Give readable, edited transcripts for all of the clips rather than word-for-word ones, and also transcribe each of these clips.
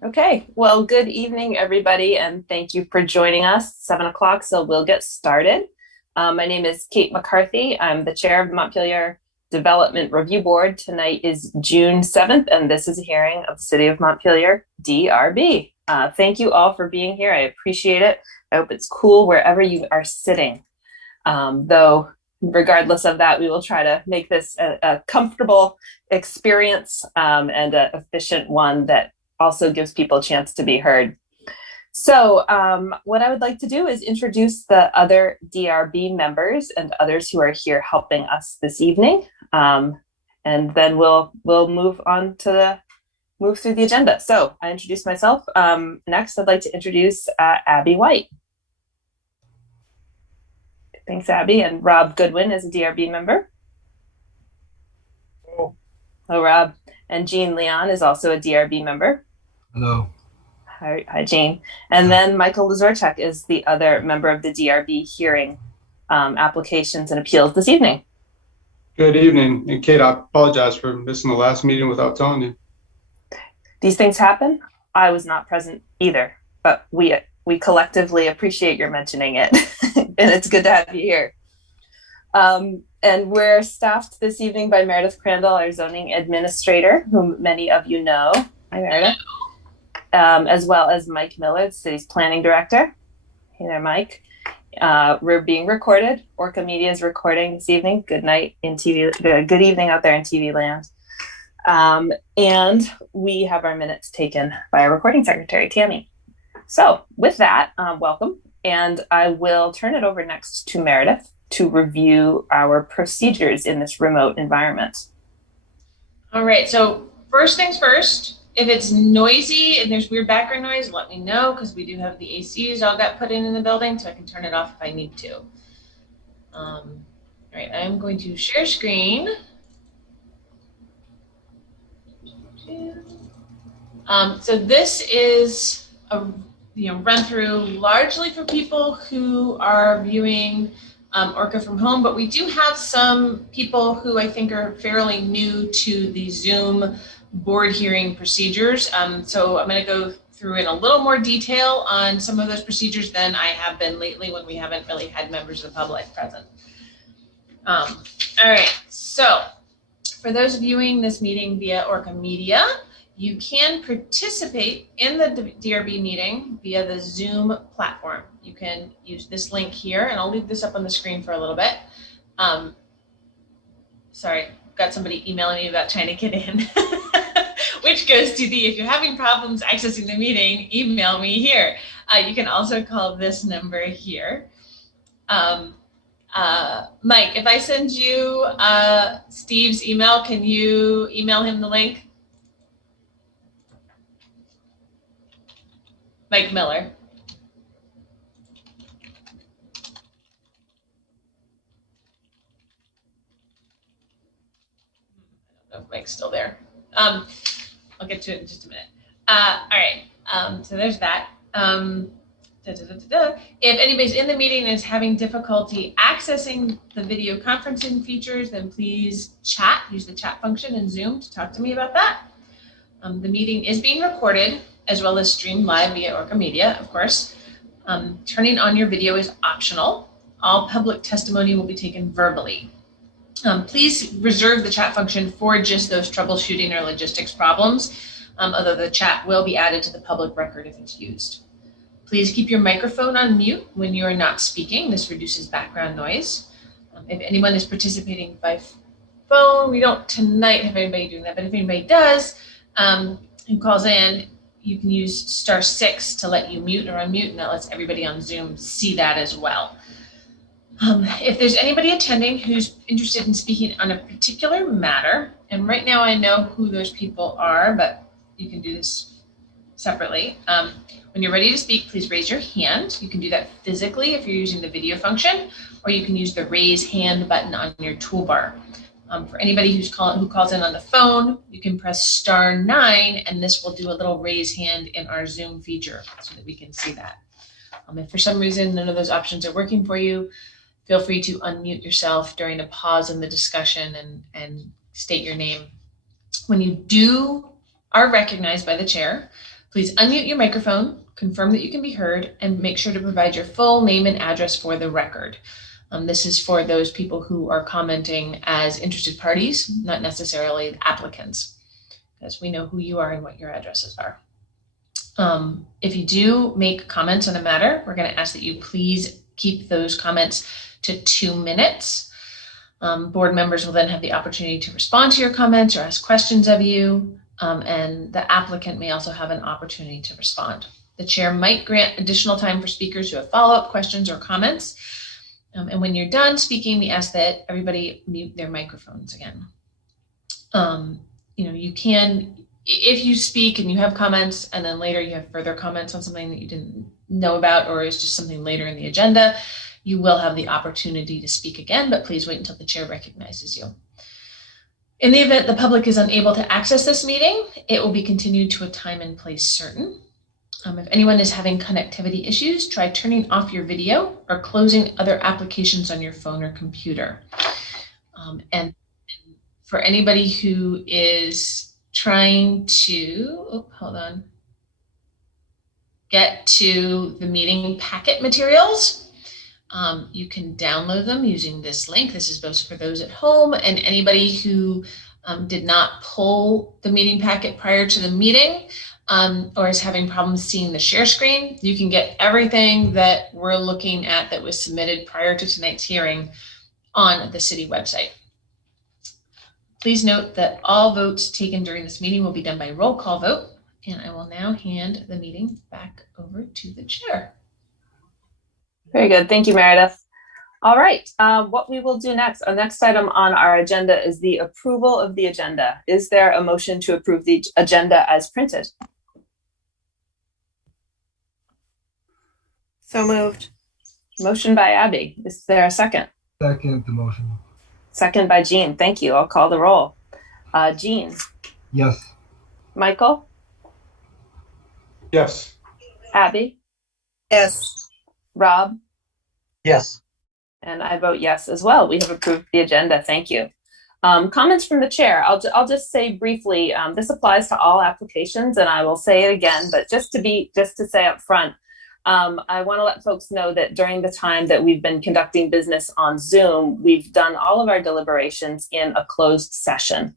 Okay, well, good evening, everybody, and thank you for joining us. 7 o'clock, so we'll get started. My name is Kate McCarthy. I'm the chair of the Montpelier Development Review Board. Tonight is June 7th, and this is a hearing of the City of Montpelier, DRB. Thank you all for being here. I appreciate it. I hope it's cool wherever you are sitting. Though, regardless of that, we will try to make this a comfortable experience and an efficient one that also gives people a chance to be heard. So what I would like to do is introduce the other DRB members and others who are here helping us this evening. And then we'll move on to move through the agenda. So I introduced myself. Next, I'd like to introduce Abby White. Thanks, Abby. And Rob Goodwin is a DRB member. Hello. Hello, Rob. And Jean Leon is also a DRB member. Hello. Hi, Jean. And then Michael Lazorchuk is the other member of the DRB hearing applications and appeals this evening. Good evening. And Kate, I apologize for missing the last meeting without telling you. These things happen. I was not present either, but we collectively appreciate your mentioning it, and it's good to have you here. And we're staffed this evening by Meredith Crandall, our zoning administrator, whom many of you know. Hi, Meredith. As well as Mike Miller, the city's planning director. Hey there, Mike. We're being recorded. ORCA Media is recording this evening. Good night in TV. Good evening out there in TV land. And we have our minutes taken by our recording secretary, Tammy. So with that, welcome. And I will turn it over next to Meredith to review our procedures in this remote environment. All right, so first things first, if it's noisy and there's weird background noise, let me know, because we do have the ACs all got put in the building, so I can turn it off if I need to. All right, I'm going to share screen. So this is a run through largely for people who are viewing ORCA from home, but we do have some people who I think are fairly new to the Zoom board hearing procedures. So I'm going to go through in a little more detail on some of those procedures than I have been lately when we haven't really had members of the public present. All right, so for those viewing this meeting via ORCA Media, you can participate in the DRB meeting via the Zoom platform. You can use this link here, and I'll leave this up on the screen for a little bit. Sorry, got somebody emailing me about trying to get in, which goes to the, if you're having problems accessing the meeting, email me here. You can also call this number here. Mike, if I send you Steve's email, can you email him the link? Mike Miller. I don't know if Mike's still there. I'll get to it in just a minute. All right, so there's that. If anybody's in the meeting and is having difficulty accessing the video conferencing features, then please chat, use the chat function in Zoom to talk to me about that. The meeting is being recorded as well as streamed live via ORCA Media, of course. Turning on your video is optional. All public testimony will be taken verbally. Please reserve the chat function for just those troubleshooting or logistics problems, although the chat will be added to the public record if it's used. Please keep your microphone on mute when you are not speaking. This reduces background noise. If anyone is participating by phone, we don't tonight have anybody doing that, but if anybody does, who calls in, you can use *6 to let you mute or unmute, and that lets everybody on Zoom see that as well. If there's anybody attending who's interested in speaking on a particular matter, and right now I know who those people are, but you can do this separately. When you're ready to speak, please raise your hand. You can do that physically if you're using the video function, or you can use the raise hand button on your toolbar. For anybody who calls in on the phone, you can press *9, and this will do a little raise hand in our Zoom feature so that we can see that. If for some reason none of those options are working for you, feel free to unmute yourself during a pause in the discussion and state your name. When you are recognized by the chair, Please unmute your microphone, confirm that you can be heard, and make sure to provide your full name and address for the record. This is for those people who are commenting as interested parties, not necessarily applicants, because we know who you are and what your addresses are. If you do make comments on a matter, we're going to ask that you please keep those comments to 2 minutes. Board members will then have the opportunity to respond to your comments or ask questions of you, and the applicant may also have an opportunity to respond. The chair might grant additional time for speakers who have follow-up questions or comments. And when you're done speaking, we ask that everybody mute their microphones again. You can, if you speak and you have comments and then later you have further comments on something that you didn't know about or is just something later in the agenda, you will have the opportunity to speak again, but please wait until the chair recognizes you. In the event the public is unable to access this meeting, it will be continued to a time and place certain. If anyone is having connectivity issues, try turning off your video or closing other applications on your phone or computer. And for anybody who is trying to, get to the meeting packet materials, you can download them using this link. This is both for those at home and anybody who did not pull the meeting packet prior to the meeting. Or is having problems seeing the share screen. You can get everything that we're looking at that was submitted prior to tonight's hearing on the city website. Please note that all votes taken during this meeting will be done by roll call vote, and I will now hand the meeting back over to the chair. Very good. Thank you, Meredith. All right. What we will do next, our next item on our agenda is the approval of the agenda. Is there a motion to approve the agenda as printed? So moved. Motion by Abby. Is there a second? Second the motion. Second by Jean. Thank you. I'll call the roll. Jean. Yes. Michael. Yes. Abby. Yes. Rob. Yes. And I vote yes as well. We have approved the agenda. Thank you. Comments from the chair. I'll just say briefly, this applies to all applications, and I will say it again, but just to say up front, I want to let folks know that during the time that we've been conducting business on Zoom, we've done all of our deliberations in a closed session.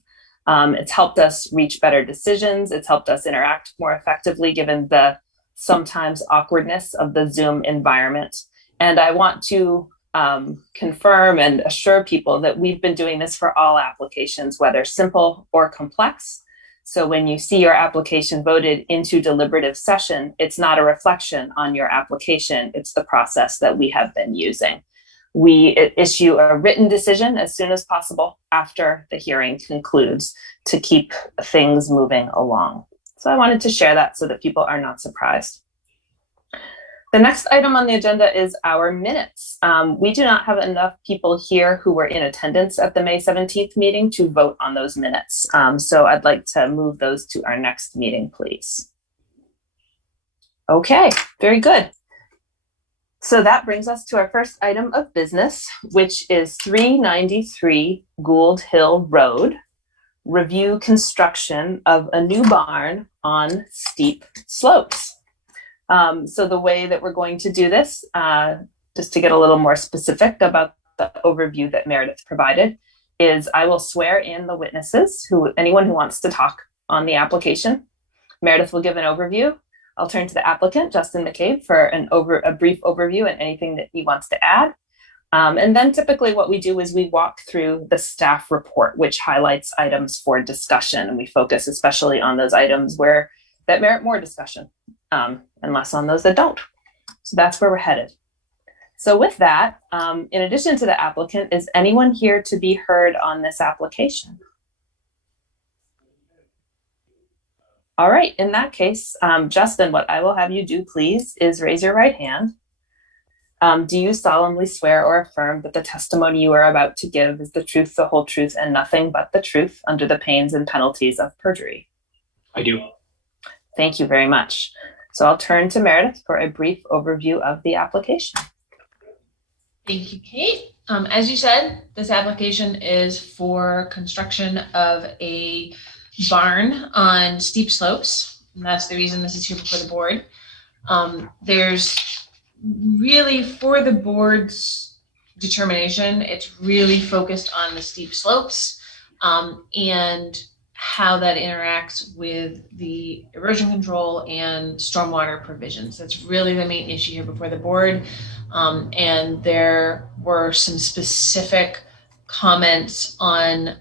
It's helped us reach better decisions. It's helped us interact more effectively given the sometimes awkwardness of the Zoom environment. And I want to confirm and assure people that we've been doing this for all applications, whether simple or complex. So when you see your application voted into deliberative session, it's not a reflection on your application. It's the process that we have been using. We issue a written decision as soon as possible after the hearing concludes to keep things moving along. So I wanted to share that so that people are not surprised. The next item on the agenda is our minutes. We do not have enough people here who were in attendance at the May 17th meeting to vote on those minutes. So I'd like to move those to our next meeting, please. Okay, very good. So that brings us to our first item of business, which is 393 Gould Hill Road, review construction of a new barn on steep slopes. So the way that we're going to do this, just to get a little more specific about the overview that Meredith provided, is I will swear in the witnesses, anyone who wants to talk on the application. Meredith will give an overview. I'll turn to the applicant, Justin McCabe, for a brief overview and anything that he wants to add. And then typically what we do is we walk through the staff report, which highlights items for discussion. And we focus especially on those items that merit more discussion. And less on those that don't. So that's where we're headed. So with that, in addition to the applicant, is anyone here to be heard on this application? All right, in that case, Justin, what I will have you do, please, is raise your right hand. Do you solemnly swear or affirm that the testimony you are about to give is the truth, the whole truth, and nothing but the truth under the pains and penalties of perjury? I do. Thank you very much. So I'll turn to Meredith for a brief overview of the application. Thank you, Kate. As you said, this application is for construction of a barn on steep slopes. and that's the reason this is here before the board. There's really, for the board's determination, it's really focused on the steep slopes and how that interacts with the erosion control and stormwater provisions. That's really the main issue here before the board. And there were some specific comments on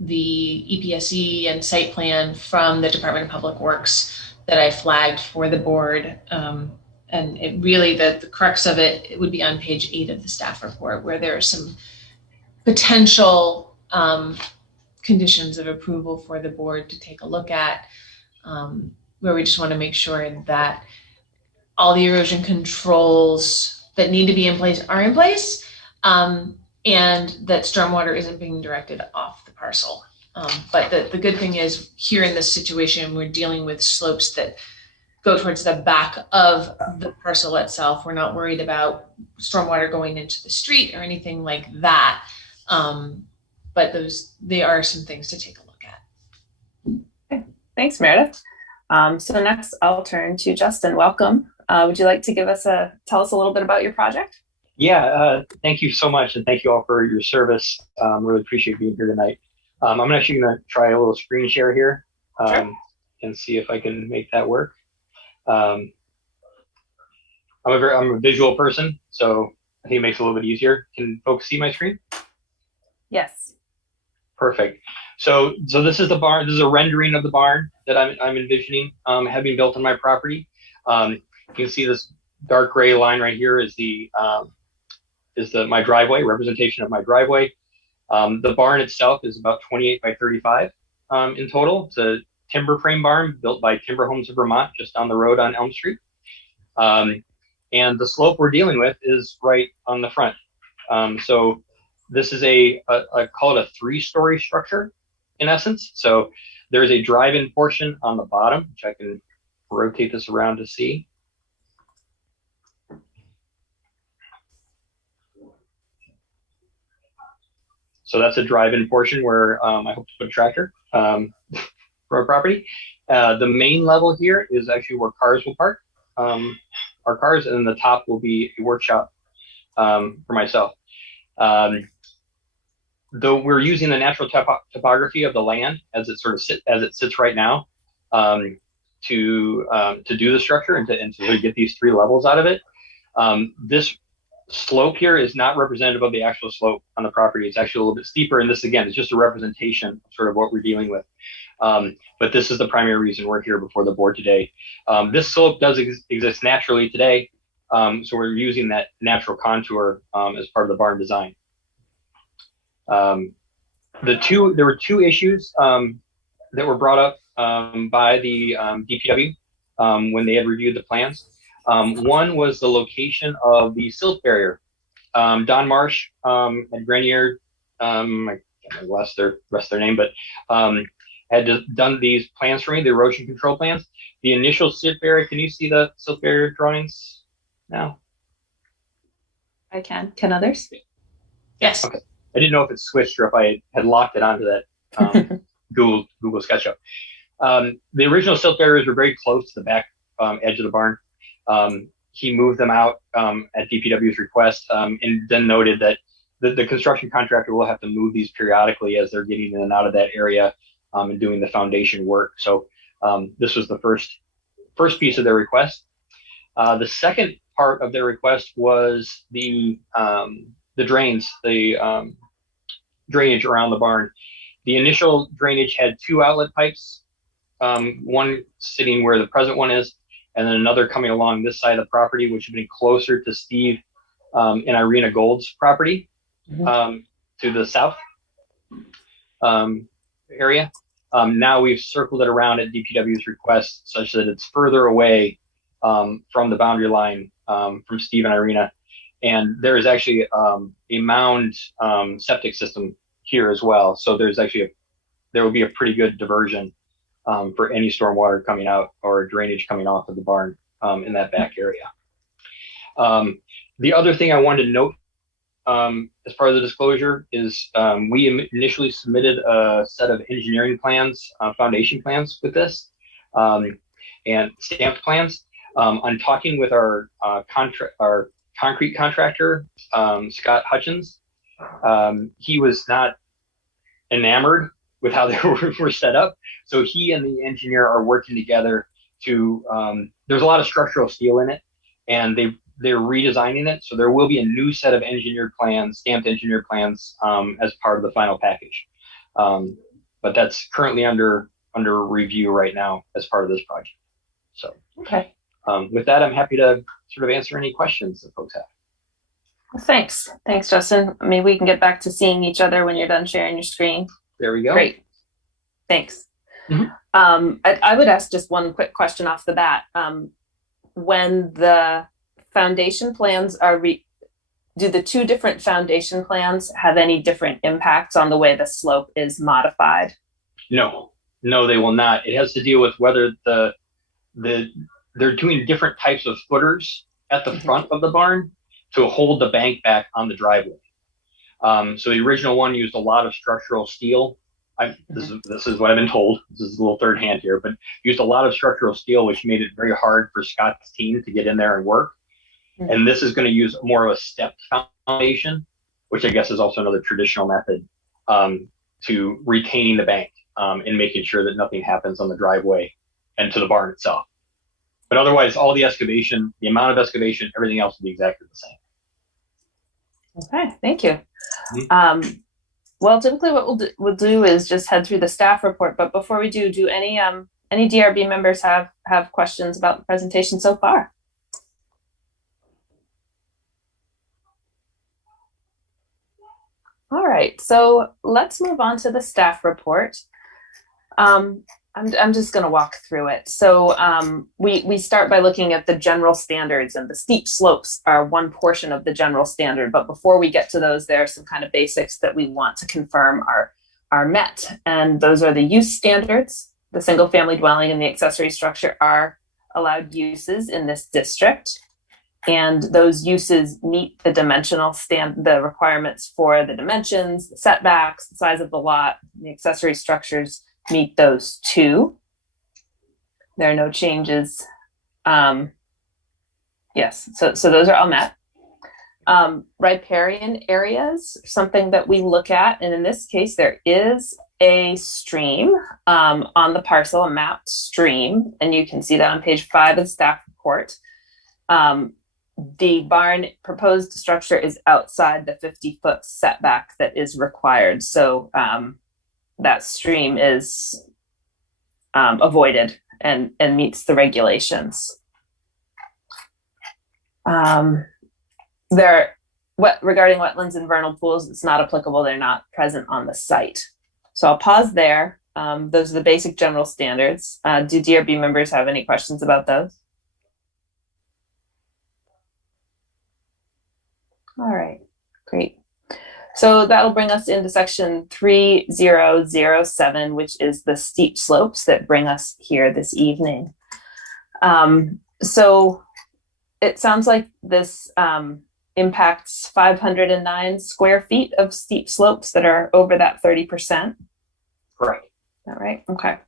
the EPSE and site plan from the Department of Public Works that I flagged for the board. And it really, the crux of it, it would be on page 8 of the staff report, where there are some potential conditions of approval for the board to take a look at, where we just want to make sure that all the erosion controls that need to be in place are in place, and that stormwater isn't being directed off the parcel. But the good thing is, here in this situation, we're dealing with slopes that go towards the back of the parcel itself. We're not worried about stormwater going into the street or anything like that. But they are some things to take a look at. Okay. Thanks, Meredith. So next I'll turn to Justin. Welcome. Would you like to tell us a little bit about your project? Yeah, thank you so much, and thank you all for your service. Really appreciate being here tonight. I'm actually going to try a little screen share here Sure. and see if I can make that work. I'm a visual person, so I think it makes it a little bit easier. Can folks see my screen? Yes. Perfect. So this is the barn. This is a rendering of the barn that I'm envisioning having built on my property. You can see this dark gray line right here is my driveway, representation of my driveway. The barn itself is about 28 by 35 in total. It's a timber frame barn built by Timber Homes of Vermont, just down the road on Elm Street. And the slope we're dealing with is right on the front. So this is I call it a 3-story structure in essence. So there's a drive-in portion on the bottom, which I can rotate this around to see. So that's a drive-in portion where I hope to put a tractor for our property. The main level here is actually where cars will park, our cars, and then the top will be a workshop for myself. Though we're using the natural topography of the land as it sits right now to do the structure and to sort of get these 3 levels out of it. This slope here is not representative of the actual slope on the property. It's actually a little bit steeper, and this again is just a representation of sort of what we're dealing with. But this is the primary reason we're here before the board today. This slope does exist naturally today, so we're using that natural contour as part of the barn design. There were 2 issues that were brought up by the DPW when they had reviewed the plans. One was the location of the silt barrier. Don Marsh at Grenier, I can't remember the rest of their name, but had done these plans for me, the erosion control plans. The initial silt barrier, can you see the silt barrier drawings now? I can. Can others? Yes. Okay. I didn't know if it switched or if I had locked it onto that Google SketchUp. The original silt barriers were very close to the back edge of the barn. He moved them out at DPW's request, and then noted that the construction contractor will have to move these periodically as they're getting in and out of that area and doing the foundation work. So this was the first piece of their request. The second part of their request was the drains, the drainage around the barn. The initial drainage had 2 outlet pipes, one sitting where the present one is, and then another coming along this side of the property, which had been closer to Steve and Irina Gold's property, to the south area. Now we've circled it around at DPW's request such that it's further away from the boundary line from Steve and Irina. And there is actually a mound septic system here as well. So there will be a pretty good diversion for any stormwater coming out or drainage coming off of the barn in that back area. The other thing I wanted to note as part of the disclosure is we initially submitted a set of engineering plans, foundation plans with this. and stamped plans. I'm talking with our concrete contractor, Scott Hutchins. He was not enamored with how they were set up. So he and the engineer are working together to, there's a lot of structural steel in it, and they're redesigning it. So there will be a new set of engineered plans, stamped engineered plans, as part of the final package. But that's currently under review right now as part of this project. So, Okay. With that, I'm happy to sort of answer any questions that folks have. Well, thanks, Justin. Maybe we can get back to seeing each other when you're done sharing your screen. There we go. Great. Thanks. Mhm. I would ask just one quick question off the bat. When the foundation plans are do the two different foundation plans have any different impacts on the way the slope is modified? No, they will not. It has to deal with whether they're doing different types of footers at the front of the barn to hold the bank back on the driveway. So the original one used a lot of structural steel. This is what I've been told. This is a little third hand here, but used a lot of structural steel, which made it very hard for Scott's team to get in there and work. And this is going to use more of a stepped foundation, which I guess is also another traditional method to retaining the bank and making sure that nothing happens on the driveway and to the barn itself. But otherwise, all the excavation, the amount of excavation, everything else will be exactly the same. Okay, thank you. Well, typically what we'll do is just head through the staff report. But before we do any DRB members have questions about the presentation so far? All right, so let's move on to the staff report. I'm just going to walk through it. So we start by looking at the general standards, and the steep slopes are one portion of the general standard. But before we get to those, there are some kind of basics that we want to confirm are met. And those are the use standards. The single family dwelling and the accessory structure are allowed uses in this district. And those uses meet the the requirements for the dimensions, the setbacks, the size of the lot. The accessory structures meet those too. There are no changes. Yes, so those are all met. Riparian areas, something that we look at, and in this case, there is a stream on the parcel, a mapped stream, and you can see that on page 5 of the staff report. The barn proposed structure is outside the 50-foot setback that is required. So that stream is avoided and meets the regulations. Regarding wetlands and vernal pools, it's not applicable. They're not present on the site. So I'll pause there. Those are the basic general standards. Do DRB members have any questions about those? All right, great. So that'll bring us into section 3007, which is the steep slopes that bring us here this evening. So it sounds like this impacts 509 square feet of steep slopes that are over that 30%. Correct. Is that right? Okay.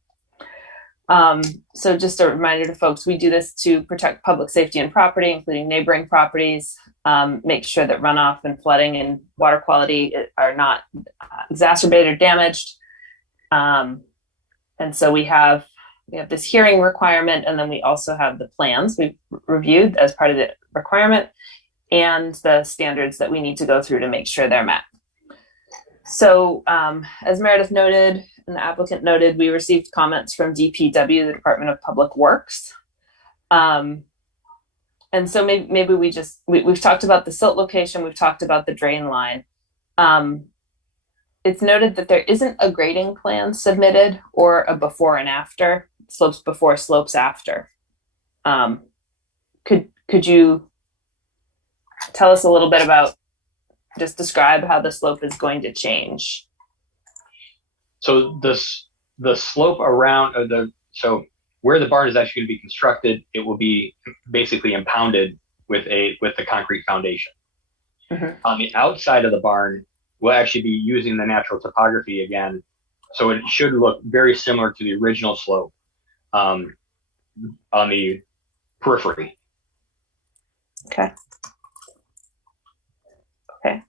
So just a reminder to folks, we do this to protect public safety and property, including neighboring properties, make sure that runoff and flooding and water quality are not exacerbated or damaged. And so we have this hearing requirement, and then we also have the plans we've reviewed as part of the requirement and the standards that we need to go through to make sure they're met. So as Meredith noted, and the applicant noted, we received comments from DPW, the Department of Public Works. And so maybe we've talked about the silt location, we've talked about the drain line. It's noted that there isn't a grading plan submitted or a before and after, slopes before, slopes after. Could you tell us a little bit about, just describe how the slope is going to change? So the slope around so where the barn is actually going to be constructed, it will be basically impounded with the concrete foundation. Mm-hmm. On the outside of the barn, we'll actually be using the natural topography again. So it should look very similar to the original slope. on the periphery. Okay. Okay.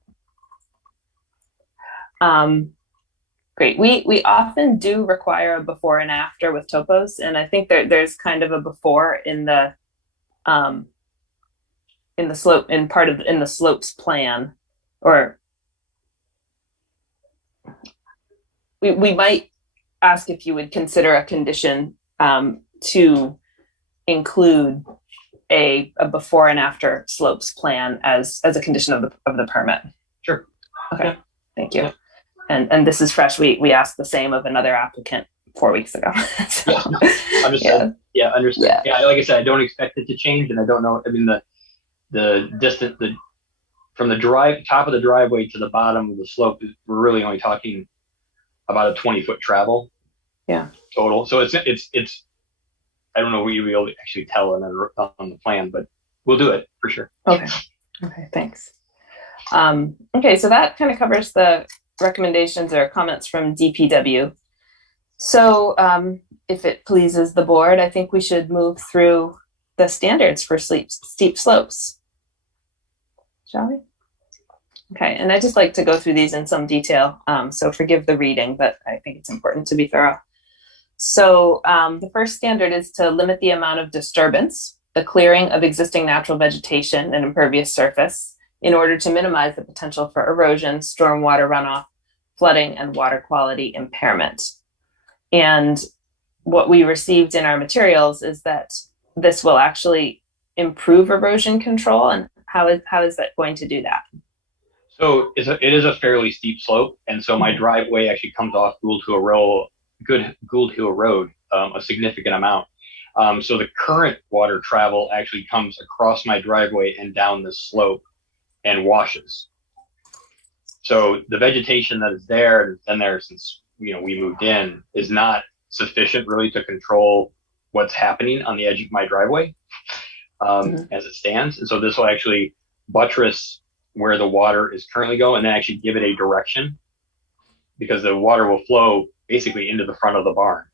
Great. We often do require a before and after with topos, and I think there's kind of a before in the slope in the slopes plan, or we might ask if you would consider a condition to include a before and after slopes plan as a condition of the permit. Sure. Okay. Yeah. Thank you. Yeah. And this is fresh. We asked the same of another applicant 4 weeks ago. So, yeah. Understood. Yeah. Understood. Yeah. Yeah. Like I said, I don't expect it to change, and I don't know. I mean, the distance from the top of the driveway to the bottom of the slope, we're really only talking about a 20-foot travel. Yeah. Total. So it's I don't know what you'll be able to actually tell on the plan, but we'll do it for sure. Okay. Okay. Thanks. Okay. So that kind of covers the recommendations or comments from DPW. So if it pleases the board, I think we should move through the standards for steep slopes. Shall we? Okay, and I just like to go through these in some detail, so forgive the reading, but I think it's important to be thorough. So the first standard is to limit the amount of disturbance, the clearing of existing natural vegetation and impervious surface, in order to minimize the potential for erosion, stormwater runoff, flooding, and water quality impairment. And what we received in our materials is that this will actually improve erosion control. And how is that going to do that? So it is a fairly steep slope, and so my driveway actually comes off Gould Hill Road, a significant amount. So the current water travel actually comes across my driveway and down this slope and washes. So the vegetation that is there and has been there since we moved in is not sufficient really to control what's happening on the edge of my driveway as it stands. And so this will actually buttress where the water is currently going and then actually give it a direction, because the water will flow basically into the front of the barn,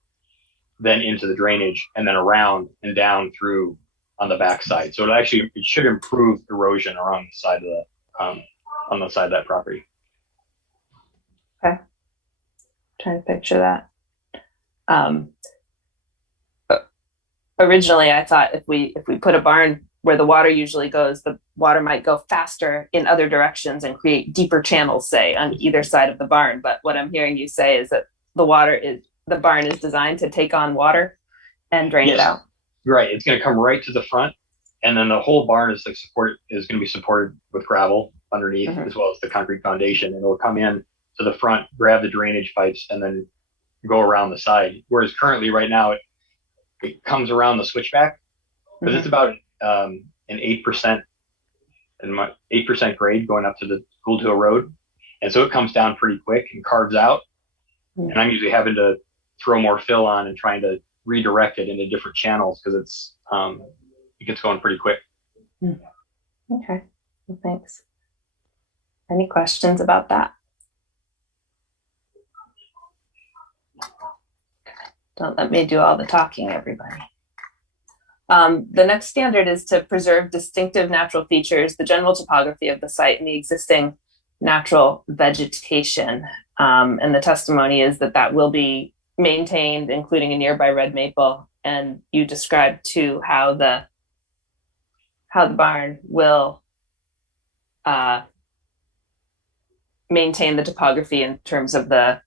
then into the drainage, and then around and down through on the back side. So it should improve erosion around the side of on the side of that property. Okay. Trying to picture that. Originally, I thought if we put a barn where the water usually goes, the water might go faster in other directions and create deeper channels, say, on either side of the barn. But what I'm hearing you say is that the barn is designed to take on water and drain it out. Right. It's going to come right to the front, and then the whole barn is going to be supported with gravel underneath, as well as the concrete foundation, and it'll come in to the front, grab the drainage pipes, and then go around the side. Whereas currently, right now, it comes around the switchback, because it's about an 8% and 8% grade going up to the Gould Hill Road, and so it comes down pretty quick and carves out. And I'm usually having to throw more fill on and trying to redirect it into different channels because it gets going pretty quick. Okay, well, thanks. Any questions about that? Don't let me do all the talking, everybody. The next standard is to preserve distinctive natural features, the general topography of the site, and the existing natural vegetation. And the testimony is that will be maintained, including a nearby red maple. And you described too how the barn will maintain the topography in terms of the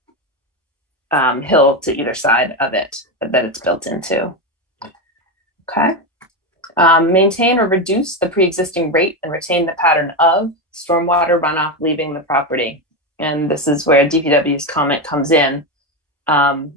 hill to either side of it that it's built into. Okay. Maintain or reduce the pre-existing rate and retain the pattern of stormwater runoff leaving the property. And this is where DPW's comment comes in. And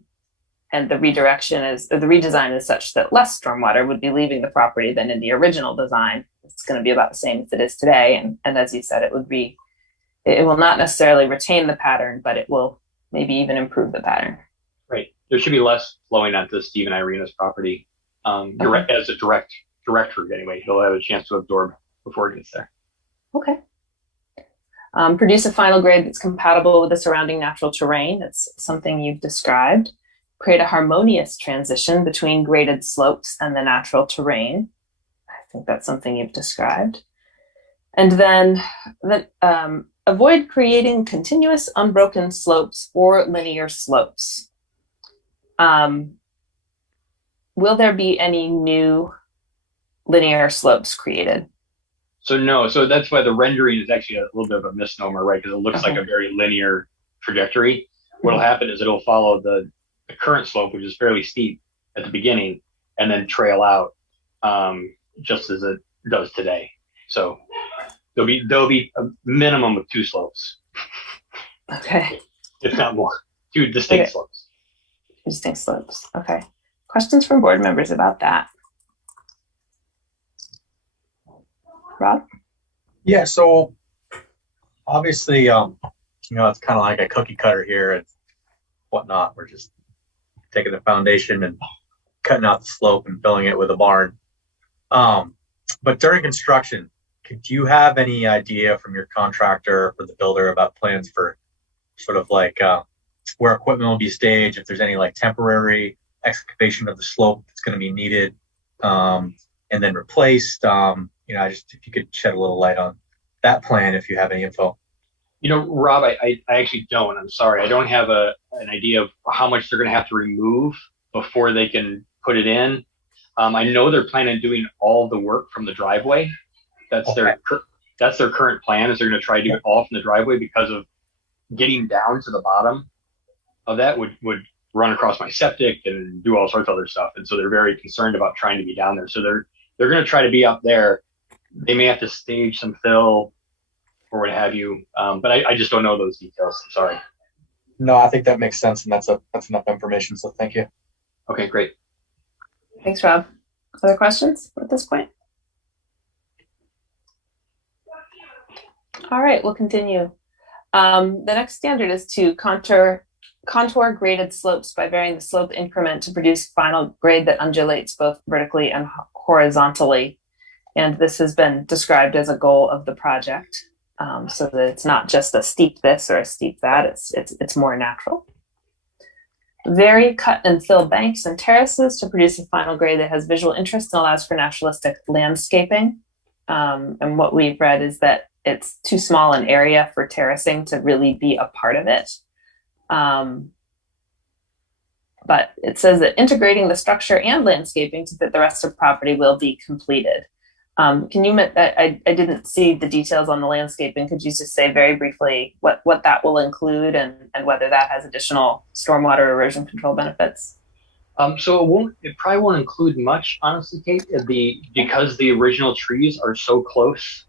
the redesign is such that less stormwater would be leaving the property than in the original design. It's going to be about the same as it is today. And as you said, it will not necessarily retain the pattern, but it will maybe even improve the pattern. Right. There should be less flowing onto Steve and Irina's property as a direct route anyway. He'll have a chance to absorb before it gets there. Okay. Produce a final grade that's compatible with the surrounding natural terrain. That's something you've described. create a harmonious transition between graded slopes and the natural terrain. I think that's something you've described. And then avoid creating continuous unbroken slopes or linear slopes. Will there be any new linear slopes created? So no, so that's why the rendering is actually a little bit of a misnomer, right? Because it looks like a very linear trajectory. What'll happen is it'll follow the current slope, which is fairly steep at the beginning, and then trail out just as it does today. So there'll be a minimum of 2 slopes. Okay. If not more. 2 distinct slopes. Distinct slopes. Okay. Questions from board members about that? Rob? Yeah, so obviously, it's kind of like a cookie cutter here and whatnot. We're just taking the foundation and cutting out the slope and filling it with a barn. But during construction, do you have any idea from your contractor or the builder about plans for sort of like where equipment will be staged, if there's any like temporary excavation of the slope that's going to be needed and then replaced? Just if you could shed a little light on that plan, if you have any info. Rob, I actually don't. I'm sorry. I don't have an idea of how much they're going to have to remove before they can put it in. I know they're planning on doing all the work from the driveway. That's their current plan, is they're going to try to do it all from the driveway, because of getting down to the bottom of that would run across my septic and do all sorts of other stuff. And so they're very concerned about trying to be down there. So they're going to try to be up there. They may have to stage some fill or what have you. But I just don't know those details. I'm sorry. No, I think that makes sense. And that's enough information. So thank you. Okay, great. Thanks, Rob. Other questions at this point? All right, we'll continue. The next standard is to contour graded slopes by varying the slope increment to produce final grade that undulates both vertically and horizontally. And this has been described as a goal of the project, so that it's not just a steep this or a steep that, it's more natural. Vary, cut, and fill banks and terraces to produce a final grade that has visual interest and allows for naturalistic landscaping. And what we've read is that it's too small an area for terracing to really be a part of it. But it says that integrating the structure and landscaping to fit the rest of the property will be completed. Can you, I didn't see the details on the landscaping. Could you just say very briefly what that will include and whether that has additional stormwater erosion control benefits? So it probably won't include much, honestly, Kate, because the original trees are so close.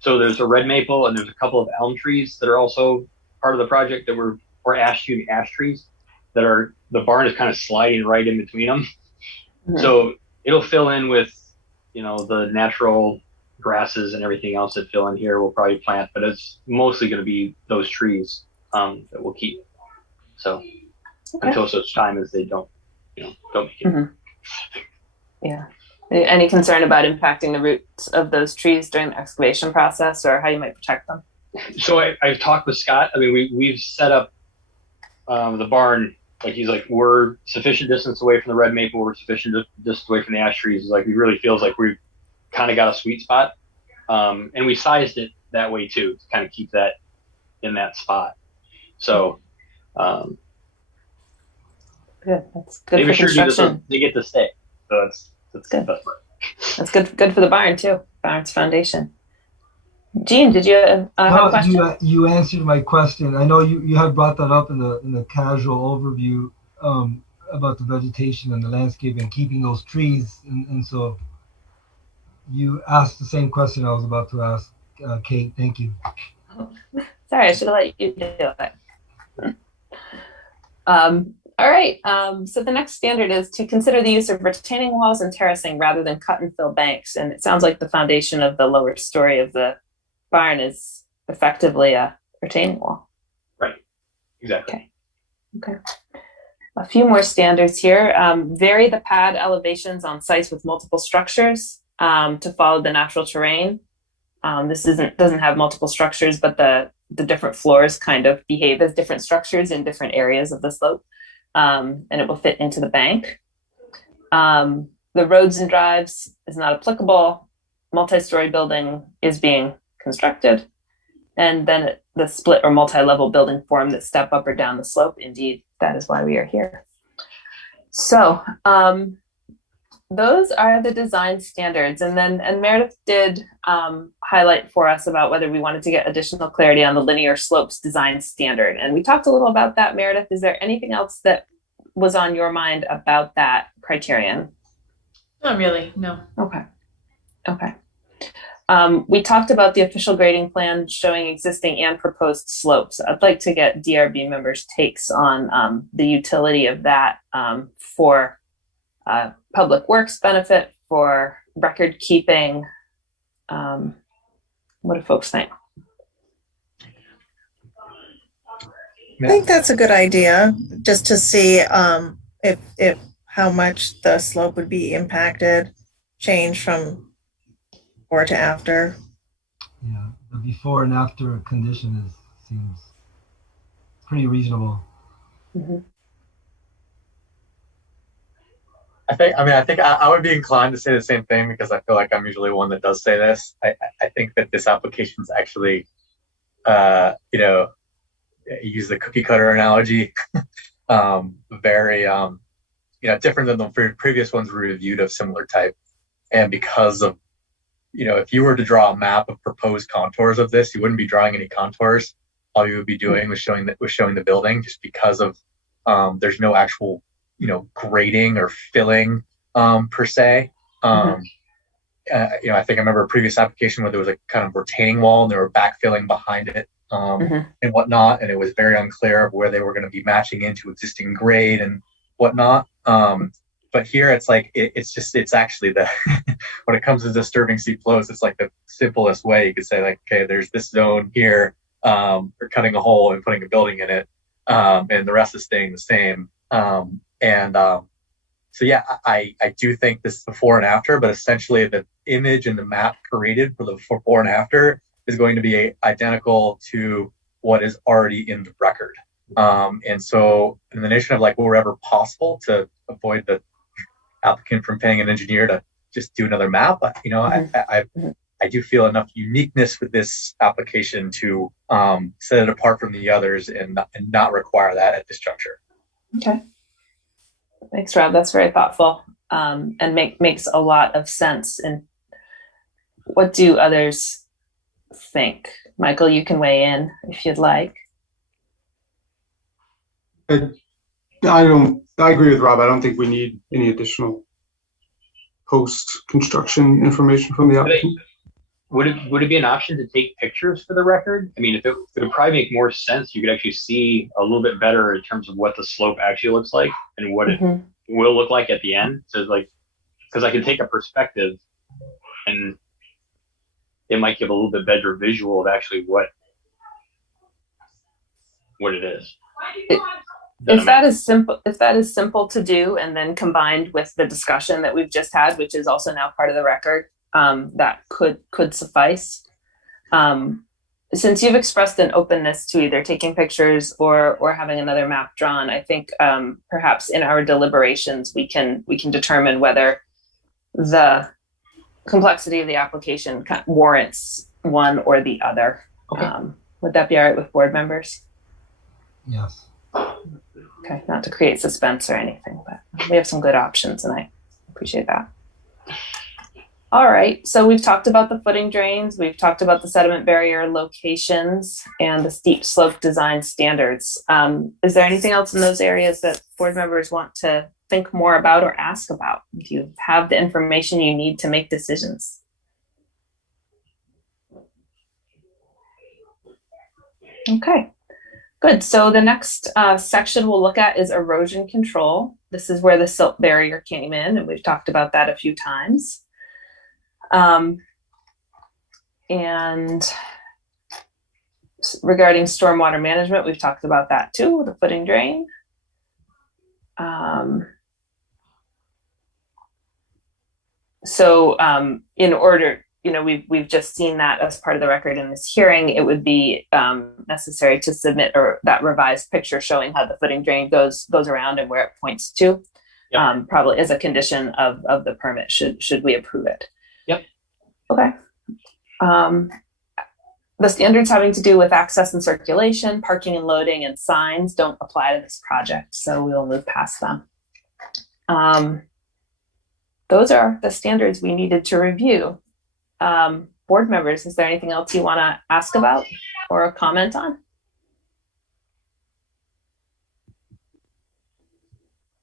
So there's a red maple and there's a couple of elm trees that are also part of the project or ash trees that the barn is kind of sliding right in between them. Mm-hmm. So it'll fill in with, the natural grasses and everything else that fill in here we'll probably plant, but it's mostly going to be those trees that we'll keep. So until such time as they don't make it. Mm-hmm. Yeah. Any concern about impacting the roots of those trees during the excavation process, or how you might protect them? So I've talked with Scott. I mean, we've set up the barn. Like, he's like, we're sufficient distance away from the red maple. We're sufficient distance away from the ash trees. He's like, it really feels like we've kind of got a sweet spot. And we sized it that way too, to kind of keep that in that spot. So, good. That's good. They for sure construction. They get to stay. So that's good. The best part. That's good for the barn too. Barn's foundation. Gene, did you have a question? You answered my question. I know you had brought that up in the casual overview about the vegetation and the landscape and keeping those trees, and so you asked the same question I was about to ask Kate. Thank you. Sorry, I should have let you do it. All right. So the next standard is to consider the use of retaining walls and terracing rather than cut and fill banks. And it sounds like the foundation of the lower story of the barn is effectively a retaining wall. Right. Exactly. Okay. A few more standards here. Vary the pad elevations on sites with multiple structures to follow the natural terrain. This doesn't have multiple structures, but the different floors kind of behave as different structures in different areas of the slope. and it will fit into the bank. The roads and drives is not applicable. Multi-story building is being constructed. And then the split or multi-level building form that step up or down the slope. Indeed, that is why we are here. So those are the design standards. And Meredith did highlight for us about whether we wanted to get additional clarity on the linear slopes design standard. And we talked a little about that, Meredith. Is there anything else that was on your mind about that criterion? Not really, no. Okay. We talked about the official grading plan showing existing and proposed slopes. I'd like to get DRB members' takes on the utility of that for public works benefit, for record keeping. What do folks think? I think that's a good idea, just to see if how much the slope would be impacted, change from before to after. Yeah, the before and after condition seems pretty reasonable. Mm-hmm. I think I would be inclined to say the same thing, because I feel like I'm usually one that does say this. I think that this application is actually, use the cookie cutter analogy, very, different than the previous ones we reviewed of similar type. And because of, if you were to draw a map of proposed contours of this, you wouldn't be drawing any contours. All you would be doing was showing the building, just because of there's no actual grading or filling per se. I think I remember a previous application where there was a kind of retaining wall and they were backfilling behind it and whatnot, and it was very unclear of where they were going to be matching into existing grade and whatnot. But here it's like it's actually the when it comes to disturbing steep flows, it's like the simplest way you could say, like, okay, there's this zone here, we're cutting a hole and putting a building in it, and the rest is staying the same. So yeah, I do think this is before and after, but essentially the image and the map created for the before and after is going to be identical to what is already in the record. And so in the nation of like wherever possible to avoid the applicant from paying an engineer to just do another map, I do feel enough uniqueness with this application to set it apart from the others and not require that at this juncture. Okay. Thanks, Rob. That's very thoughtful and makes a lot of sense. And what do others think? Michael, you can weigh in if you'd like. I agree with Rob. I don't think we need any additional post-construction information from the applicant. Would it be an option to take pictures for the record? I mean, it would probably make more sense. You could actually see a little bit better in terms of what the slope actually looks like and what it will look like at the end. So like, because I can take a perspective and it might give a little bit better visual of actually what it is. If that is simple to do, and then combined with the discussion that we've just had, which is also now part of the record, that could suffice. Since you've expressed an openness to either taking pictures or having another map drawn, I think perhaps in our deliberations we can determine whether the complexity of the application warrants one or the other. Okay. Would that be all right with board members? Yes. Okay, not to create suspense or anything, but we have some good options and I appreciate that. All right, so we've talked about the footing drains, we've talked about the sediment barrier locations and the steep slope design standards. Is there anything else in those areas that board members want to think more about or ask about? Do you have the information you need to make decisions? Okay, good. So the next section we'll look at is erosion control. This is where the silt barrier came in, and we've talked about that a few times. And regarding stormwater management, we've talked about that too, the footing drain. So in order, we've just seen that as part of the record in this hearing, it would be necessary to submit that revised picture showing how the footing drain goes around and where it points to. Yep. Probably as a condition of the permit should we approve it. Yep. Okay. The standards having to do with access and circulation, parking and loading, and signs don't apply to this project, so we will move past them. Those are the standards we needed to review. Board members, is there anything else you want to ask about or comment on?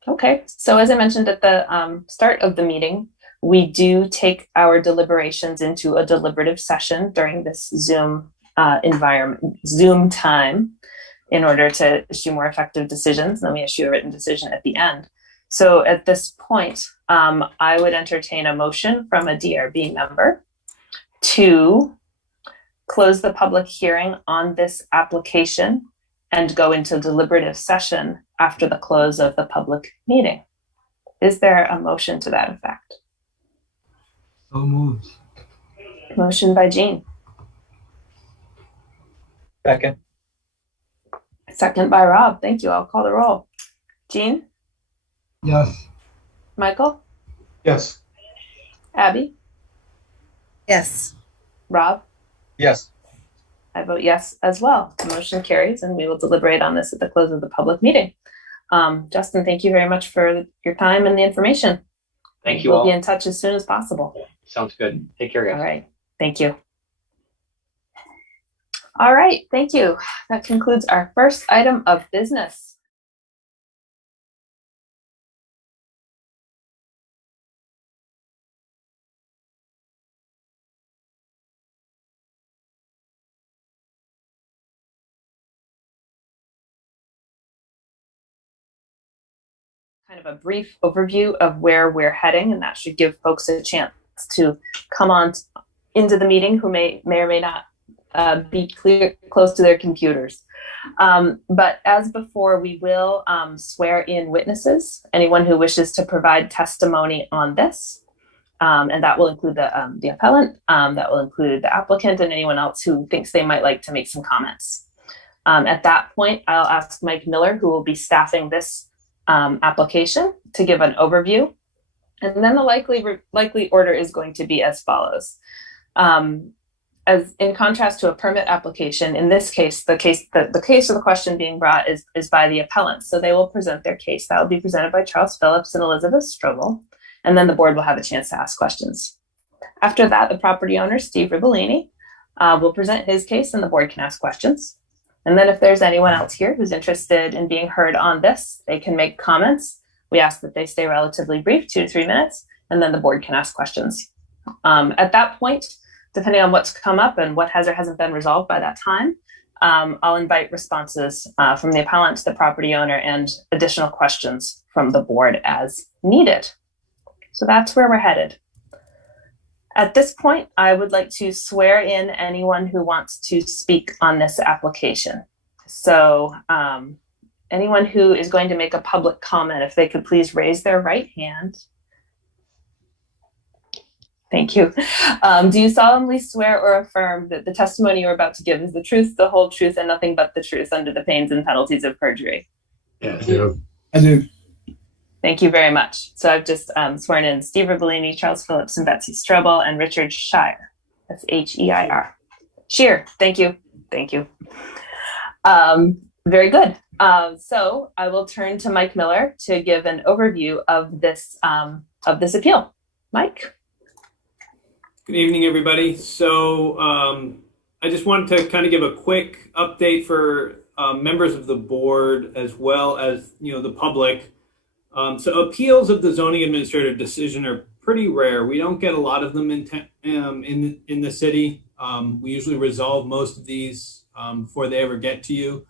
Okay, so as I mentioned at the start of the meeting, we do take our deliberations into a deliberative session during this Zoom Zoom time in order to issue more effective decisions. And then we issue a written decision at the end. So at this point, I would entertain a motion from a DRB member to close the public hearing on this application and go into deliberative session after the close of the public meeting. Is there a motion to that effect? So moved. Motion by Jean. Second. Second by Rob. Thank you. I'll call the roll. Jean? Yes. Michael? Yes. Abby? Yes. Rob? Yes. I vote yes as well. The motion carries, and we will deliberate on this at the close of the public meeting. Justin, thank you very much for your time and the information. Thank you We'll all. be in touch as soon as possible. Sounds good. Take care, guys. All right. Thank you. All right. Thank you. That concludes our first item of business. Kind of a brief overview of where we're heading, and that should give folks a chance to come on into the meeting who may or may not be close to their computers. But as before, we will swear in witnesses, anyone who wishes to provide testimony on this. And that will include the appellant, that will include the applicant, and anyone else who thinks they might like to make some comments. At that point, I'll ask Mike Miller, who will be staffing this application, to give an overview. And then the likely order is going to be as follows. As in contrast to a permit application, in this case, the case or the question being brought is by the appellant. So they will present their case. That will be presented by Charles Phillips and Elizabeth Strobel, and then the board will have a chance to ask questions. After that, the property owner, Steve Ribellini, will present his case, and the board can ask questions. And then if there's anyone else here who's interested in being heard on this, they can make comments. We ask that they stay relatively brief, 2 to 3 minutes, and then the board can ask questions. At that point, depending on what's come up and what has or hasn't been resolved by that time, I'll invite responses from the appellant, the property owner, and additional questions from the board as needed. So that's where we're headed. At this point, I would like to swear in anyone who wants to speak on this application. So anyone who is going to make a public comment, if they could please raise their right hand. Thank you. Do you solemnly swear or affirm that the testimony you're about to give is the truth, the whole truth, and nothing but the truth under the pains and penalties of perjury? Yes, I do. Thank you very much. So I've just sworn in Steve Ribellini, Charles Phillips, and Betsy Strobel, and Richard Shire. That's H-E-I-R. Shear. Thank you. Thank you. Very good. So I will turn to Mike Miller to give an overview of this appeal. Mike. Good evening, everybody. So I just wanted to kind of give a quick update for members of the board as well as the public. So appeals of the zoning administrative decision are pretty rare. We don't get a lot of them in the city. We usually resolve most of these before they ever get to you.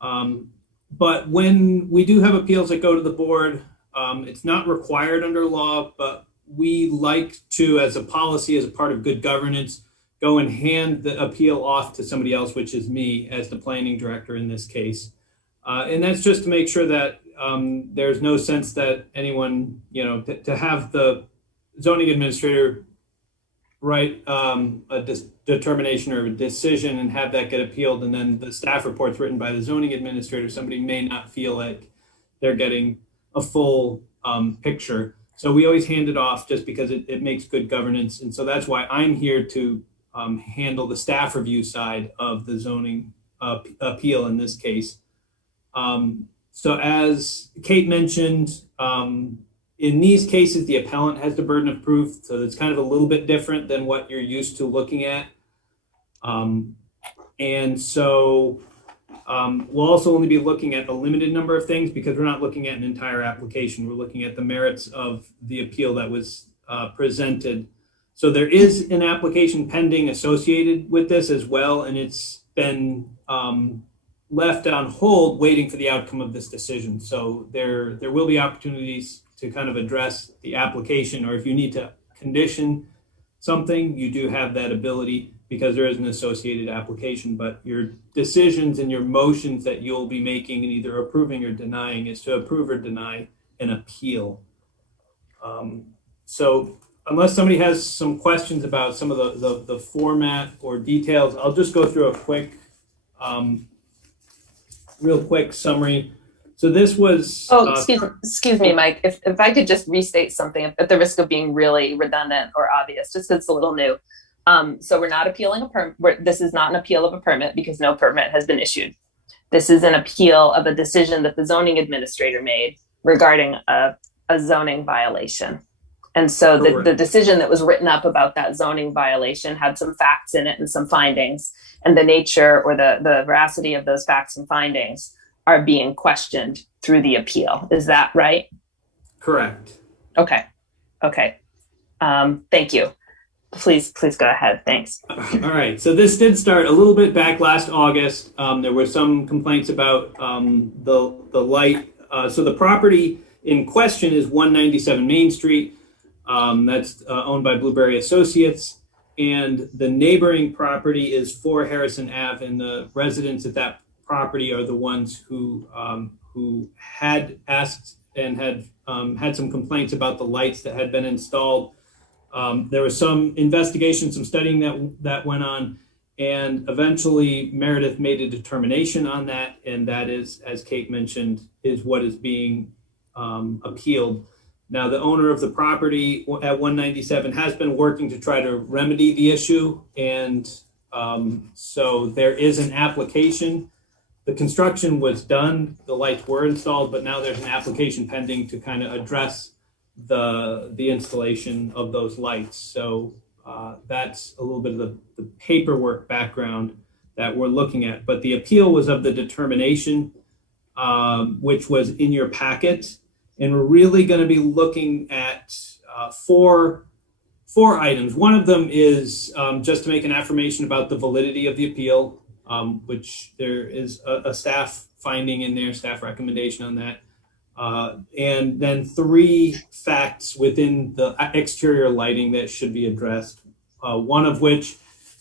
But when we do have appeals that go to the board, it's not required under law, but we like to, as a policy, as a part of good governance, go and hand the appeal off to somebody else, which is me as the planning director in this case. And that's just to make sure that there's no sense that anyone, to have the zoning administrator write a determination or a decision and have that get appealed, and then the staff report's written by the zoning administrator, somebody may not feel like they're getting a full picture. So we always hand it off just because it makes good governance. And so that's why I'm here to handle the staff review side of the zoning appeal in this case. So as Kate mentioned, in these cases, the appellant has the burden of proof. So it's kind of a little bit different than what you're used to looking at. And so we'll also only be looking at a limited number of things because we're not looking at an entire application. We're looking at the merits of the appeal that was presented. So there is an application pending associated with this as well, and it's been left on hold waiting for the outcome of this decision. So there will be opportunities to kind of address the application, or if you need to condition something, you do have that ability because there is an associated application, but your decisions and your motions that you'll be making and either approving or denying is to approve or deny an appeal. So unless somebody has some questions about some of the format or details, I'll just go through a quick, real quick summary. So this was. Excuse me, Mike. If I could just restate something at the risk of being really redundant or obvious, just because it's a little new. So we're not appealing a permit. This is not an appeal of a permit because no permit has been issued. This is an appeal of a decision that the zoning administrator made regarding a zoning violation. And so the decision that was written up about that zoning violation had some facts in it and some findings, and the nature or the veracity of those facts and findings are being questioned through the appeal. Is that right? Correct. Okay. Thank you. Please go ahead. Thanks. All right. So this did start a little bit back last August. There were some complaints about the light. So the property in question is 197 Main Street. That's owned by Blueberry Associates. And the neighboring property is 4 Harrison Ave, and the residents at that property are the ones who had asked and had had some complaints about the lights that had been installed. There was some investigation, some studying that went on, and eventually Meredith made a determination on that, and that is, as Kate mentioned, is what is being appealed. Now, the owner of the property at 197 has been working to try to remedy the issue, and so there is an application. The construction was done, the lights were installed, but now there's an application pending to kind of address the installation of those lights. So that's a little bit of the paperwork background that we're looking at. But the appeal was of the determination, which was in your packet. And we're really going to be looking at four items. One of them is just to make an affirmation about the validity of the appeal, which there is a staff finding in there, staff recommendation on that. And then 3 facts within the exterior lighting that should be addressed. One of which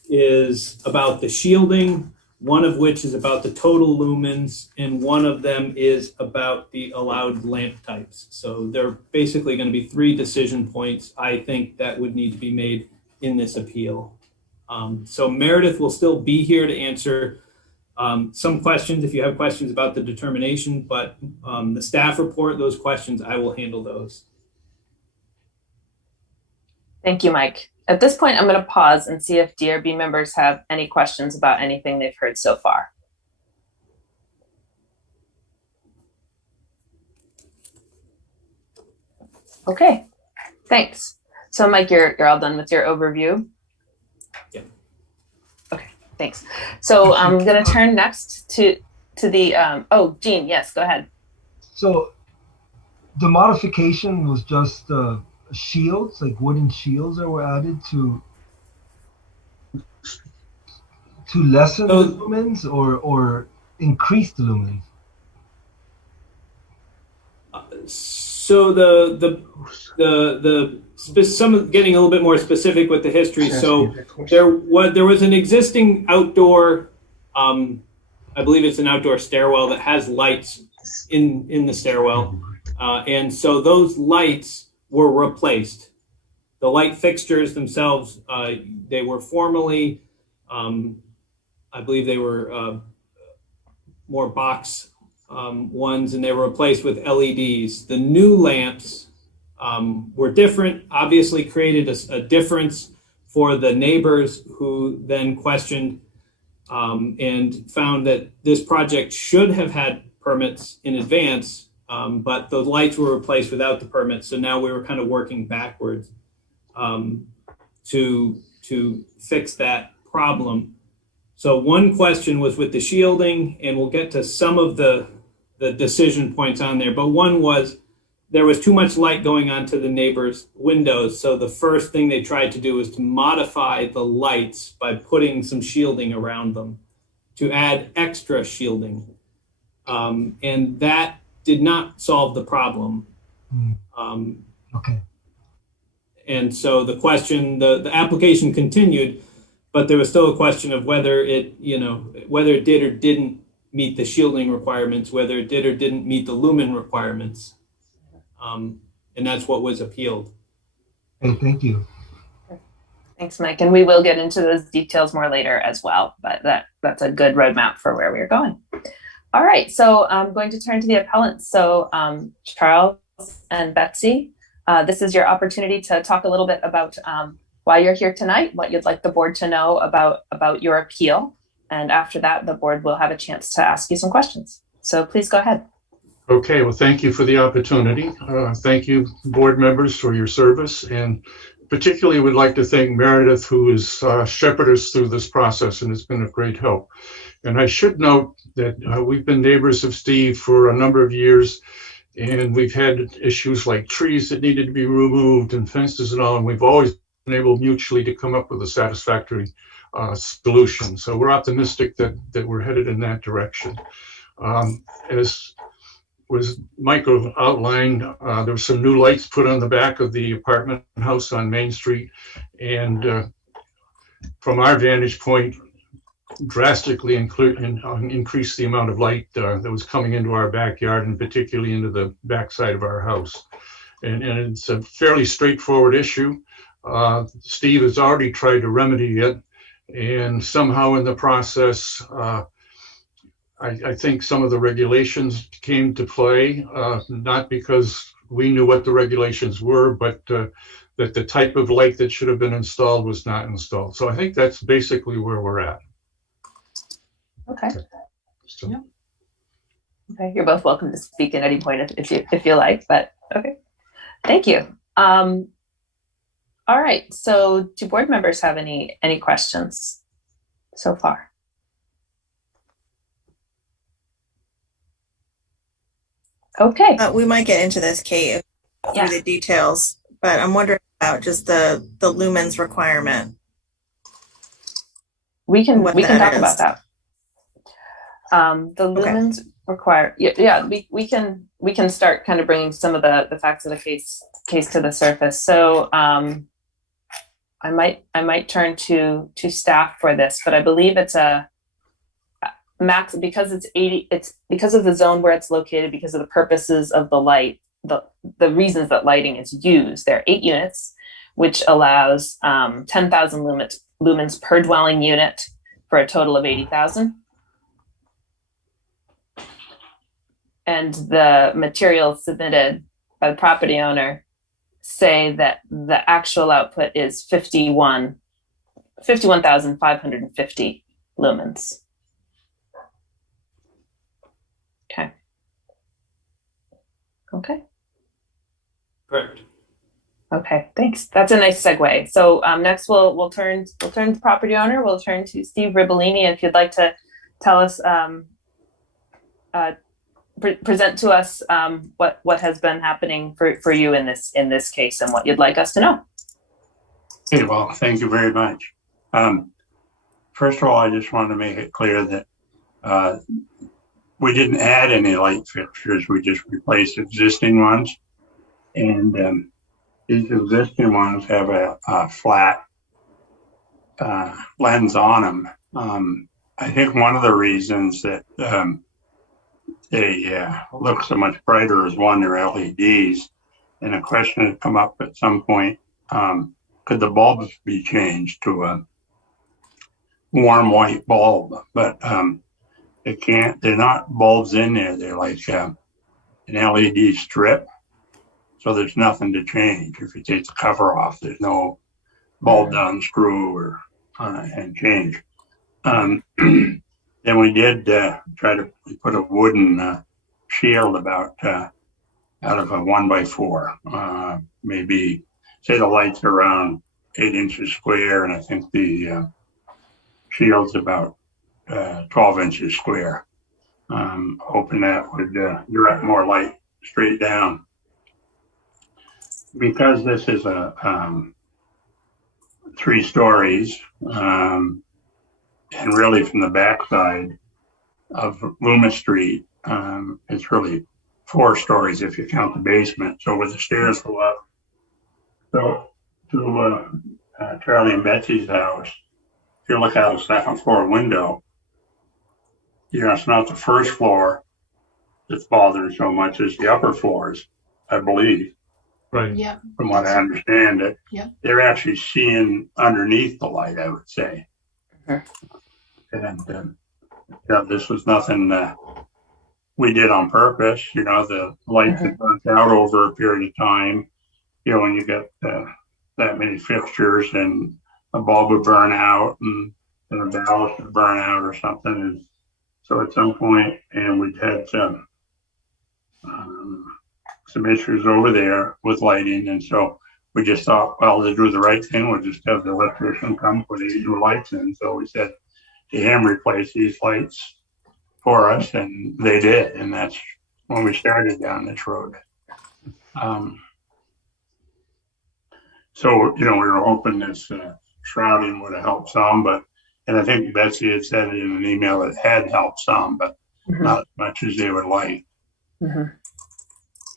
is about the shielding, one of which is about the total lumens, and one of them is about the allowed lamp types. So there are basically going to be 3 decision points, I think, that would need to be made in this appeal. So Meredith will still be here to answer some questions if you have questions about the determination, but the staff report, those questions, I will handle those. Thank you, Mike. At this point, I'm going to pause and see if DRB members have any questions about anything they've heard so far. Okay, thanks. So Mike, you're all done with your overview? Yeah. Okay, thanks. So I'm going to turn next to the, oh, Jean, yes, go ahead. So the modification was just shields, like wooden shields that were added to lessen the lumens or increase the lumens? So some getting a little bit more specific with the history. So there was an existing outdoor, I believe it's an outdoor stairwell that has lights in the stairwell, and so those lights were replaced. The light fixtures themselves, they were formerly, I believe they were more box ones, and they were replaced with LEDs. The new lamps were different, obviously created a difference for the neighbors, who then questioned and found that this project should have had permits in advance, but the lights were replaced without the permits. So now we were kind of working backwards to fix that problem. So one question was with the shielding, and we'll get to some of the decision points on there, but one was there was too much light going onto the neighbors' windows. So the first thing they tried to do was to modify the lights by putting some shielding around them to add extra shielding. And that did not solve the problem. Okay. And so the question, the application continued, but there was still a question of whether it, whether it did or didn't meet the shielding requirements, whether it did or didn't meet the lumen requirements. And that's what was appealed. Hey, thank you. Thanks, Mike. And we will get into those details more later as well, but that's a good roadmap for where we're going. All right, so I'm going to turn to the appellants. So Charles and Betsy, this is your opportunity to talk a little bit about why you're here tonight, what you'd like the board to know about your appeal. And after that, the board will have a chance to ask you some questions. So please go ahead. Okay, well, thank you for the opportunity. Thank you, board members, for your service. And particularly would like to thank Meredith, who has shepherded us through this process and has been of great help. And I should note that we've been neighbors of Steve for a number of years, and we've had issues like trees that needed to be removed and fences and all, and we've always been able mutually to come up with a satisfactory solution. So we're optimistic that we're headed in that direction. As was Michael outlined, there were some new lights put on the back of the apartment house on Main Street, and from our vantage point, drastically increased the amount of light that was coming into our backyard, and particularly into the backside of our house. And it's a fairly straightforward issue. Steve has already tried to remedy it, and somehow in the process, I think some of the regulations came to play, not because we knew what the regulations were, but that the type of light that should have been installed was not installed. So I think that's basically where we're at. Okay. So. Yeah. Okay, you're both welcome to speak at any point if you like, but okay. Thank you. All right, so do board members have any questions so far? Okay. We might get into this, Kate, through the details, but I'm wondering about just the lumens requirement. We can talk about that. The lumens require, we can start kind of bringing some of the facts of the case to the surface. So I might turn to staff for this, but I believe it's a max because it's 80. It's because of the zone where it's located, because of the purposes of the light, the reasons that lighting is used. There are 8 units, which allows 10,000 lumens per dwelling unit for a total of 80,000. And the materials submitted by the property owner say that the actual output is 51,550 lumens. Okay. Correct. Okay, thanks. That's a nice segue. So next we'll turn to the property owner. We'll turn to Steve Ribellini. If you'd like to tell us, present to us what has been happening for you in this case and what you'd like us to know. Okay, well, thank you very much. First of all, I just wanted to make it clear that we didn't add any light fixtures. We just replaced existing ones. And these existing ones have a flat lens on them. I think one of the reasons that they look so much brighter is one, they're LEDs. And a question had come up at some point could the bulbs be changed to a warm white bulb? But it can't. They're not bulbs in there. They're like an LED strip. So there's nothing to change. If you take the cover off, there's no bulb to unscrew or and change. Then we did try to put a wooden shield about out of a 1x4, maybe say the lights are around 8 inches square, and I think the shield's about 12 inches square. Hoping that would direct more light straight down. Because this is a 3 stories, and really from the backside of Loomis Street, it's really 4 stories if you count the basement. So where the stairs go up, so to Charlie and Betsy's house, if you look out a 2nd floor window, it's not the 1st floor that's bothering so much as the upper floors, I believe. Right. Yeah. From what I understand it. Yeah. They're actually seeing underneath the light, I would say. Okay. And this was nothing we did on purpose. The lights had burnt out over a period of time. When you get that many fixtures and a bulb would burn out and a ballast would burn out or something. And so at some point, and we'd had some issues over there with lighting. And so we just thought, well, to do the right thing, we'll just have the electrician come put these new lights in. So we said to him, replace these lights for us. And they did. And that's when we started down this road. So, we were hoping this shrouding would have helped some, and I think Betsy had said it in an email, it had helped some, but not as much as they would like. And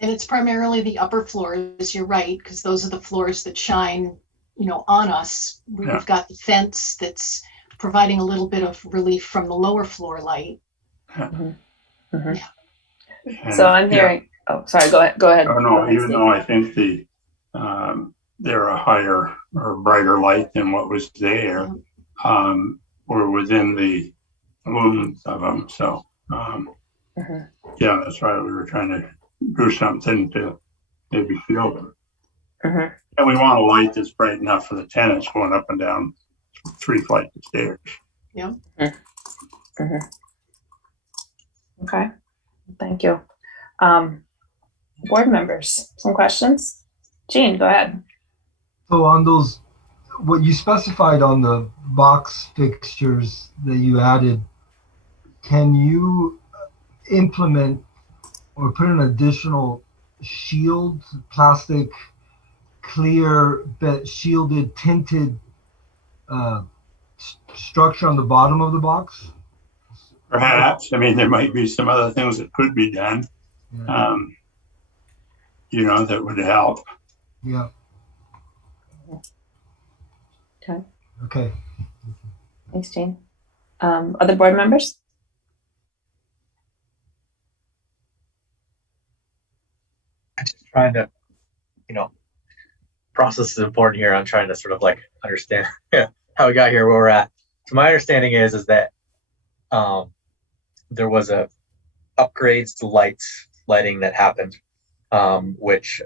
it's primarily the upper floors, you're right, because those are the floors that shine, on us. We've got the fence that's providing a little bit of relief from the lower floor light. And, So I'm hearing, sorry, go ahead. Oh, no, even though I think they're a higher or brighter light than what was there, we're within the lumens of them. So, that's why we were trying to do something to maybe shield them. And we want a light that's bright enough for the tenants going up and down 3 flights of stairs. Yeah. Okay, thank you. Board members, some questions? Jean, go ahead. So on those, what you specified on the box fixtures that you added, can you implement or put an additional shield, plastic, clear, shielded, tinted structure on the bottom of the box? Perhaps. I mean, there might be some other things that could be done, that would help. Yeah. Okay. Thanks, Jane. Other board members? I'm just trying to, process is important here. I'm trying to sort of understand how we got here, where we're at. So my understanding is that there was a upgrades to lighting that happened, which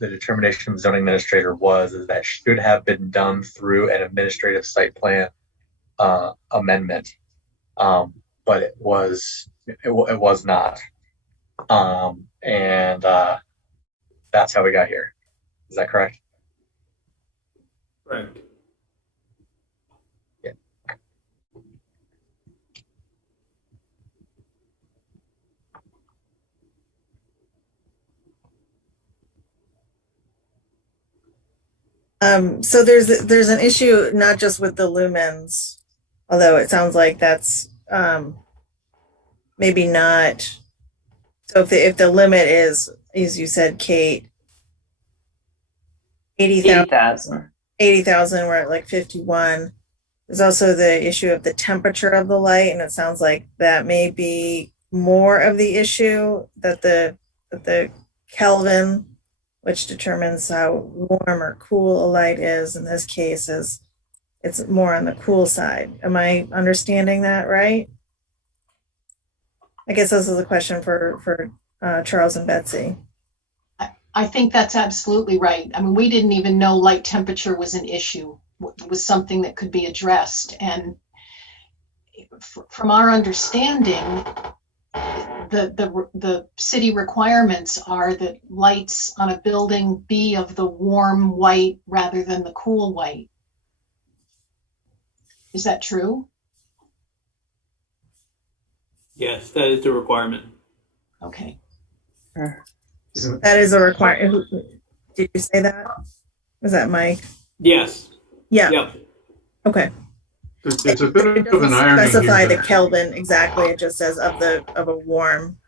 the determination of the zoning administrator is that should have been done through an administrative site plan amendment, but it was not, and that's how we got here. Is that correct? Right. Yeah. So there's an issue not just with the lumens, although it sounds like that's maybe not. So if the limit is, as you said, Kate, 80,000, we're at like 51. There's also the issue of the temperature of the light, and it sounds like that may be more of the issue, that the Kelvin which determines how warm or cool a light is. In this case, it's more on the cool side. Am I understanding that right? I guess this is a question for Charles and Betsy. I think that's absolutely right. I mean, we didn't even know light temperature was an issue. It was something that could be addressed. And from our understanding, the city requirements are that lights on a building be of the warm white rather than the cool white. Is that true? Yes, that is the requirement. Okay. That is a requirement. Did you say that? Was that Mike? Yes. Yeah. Yep. Okay. It's a bit It of an doesn't irony specify here the that- Kelvin exactly. It just says of a warm.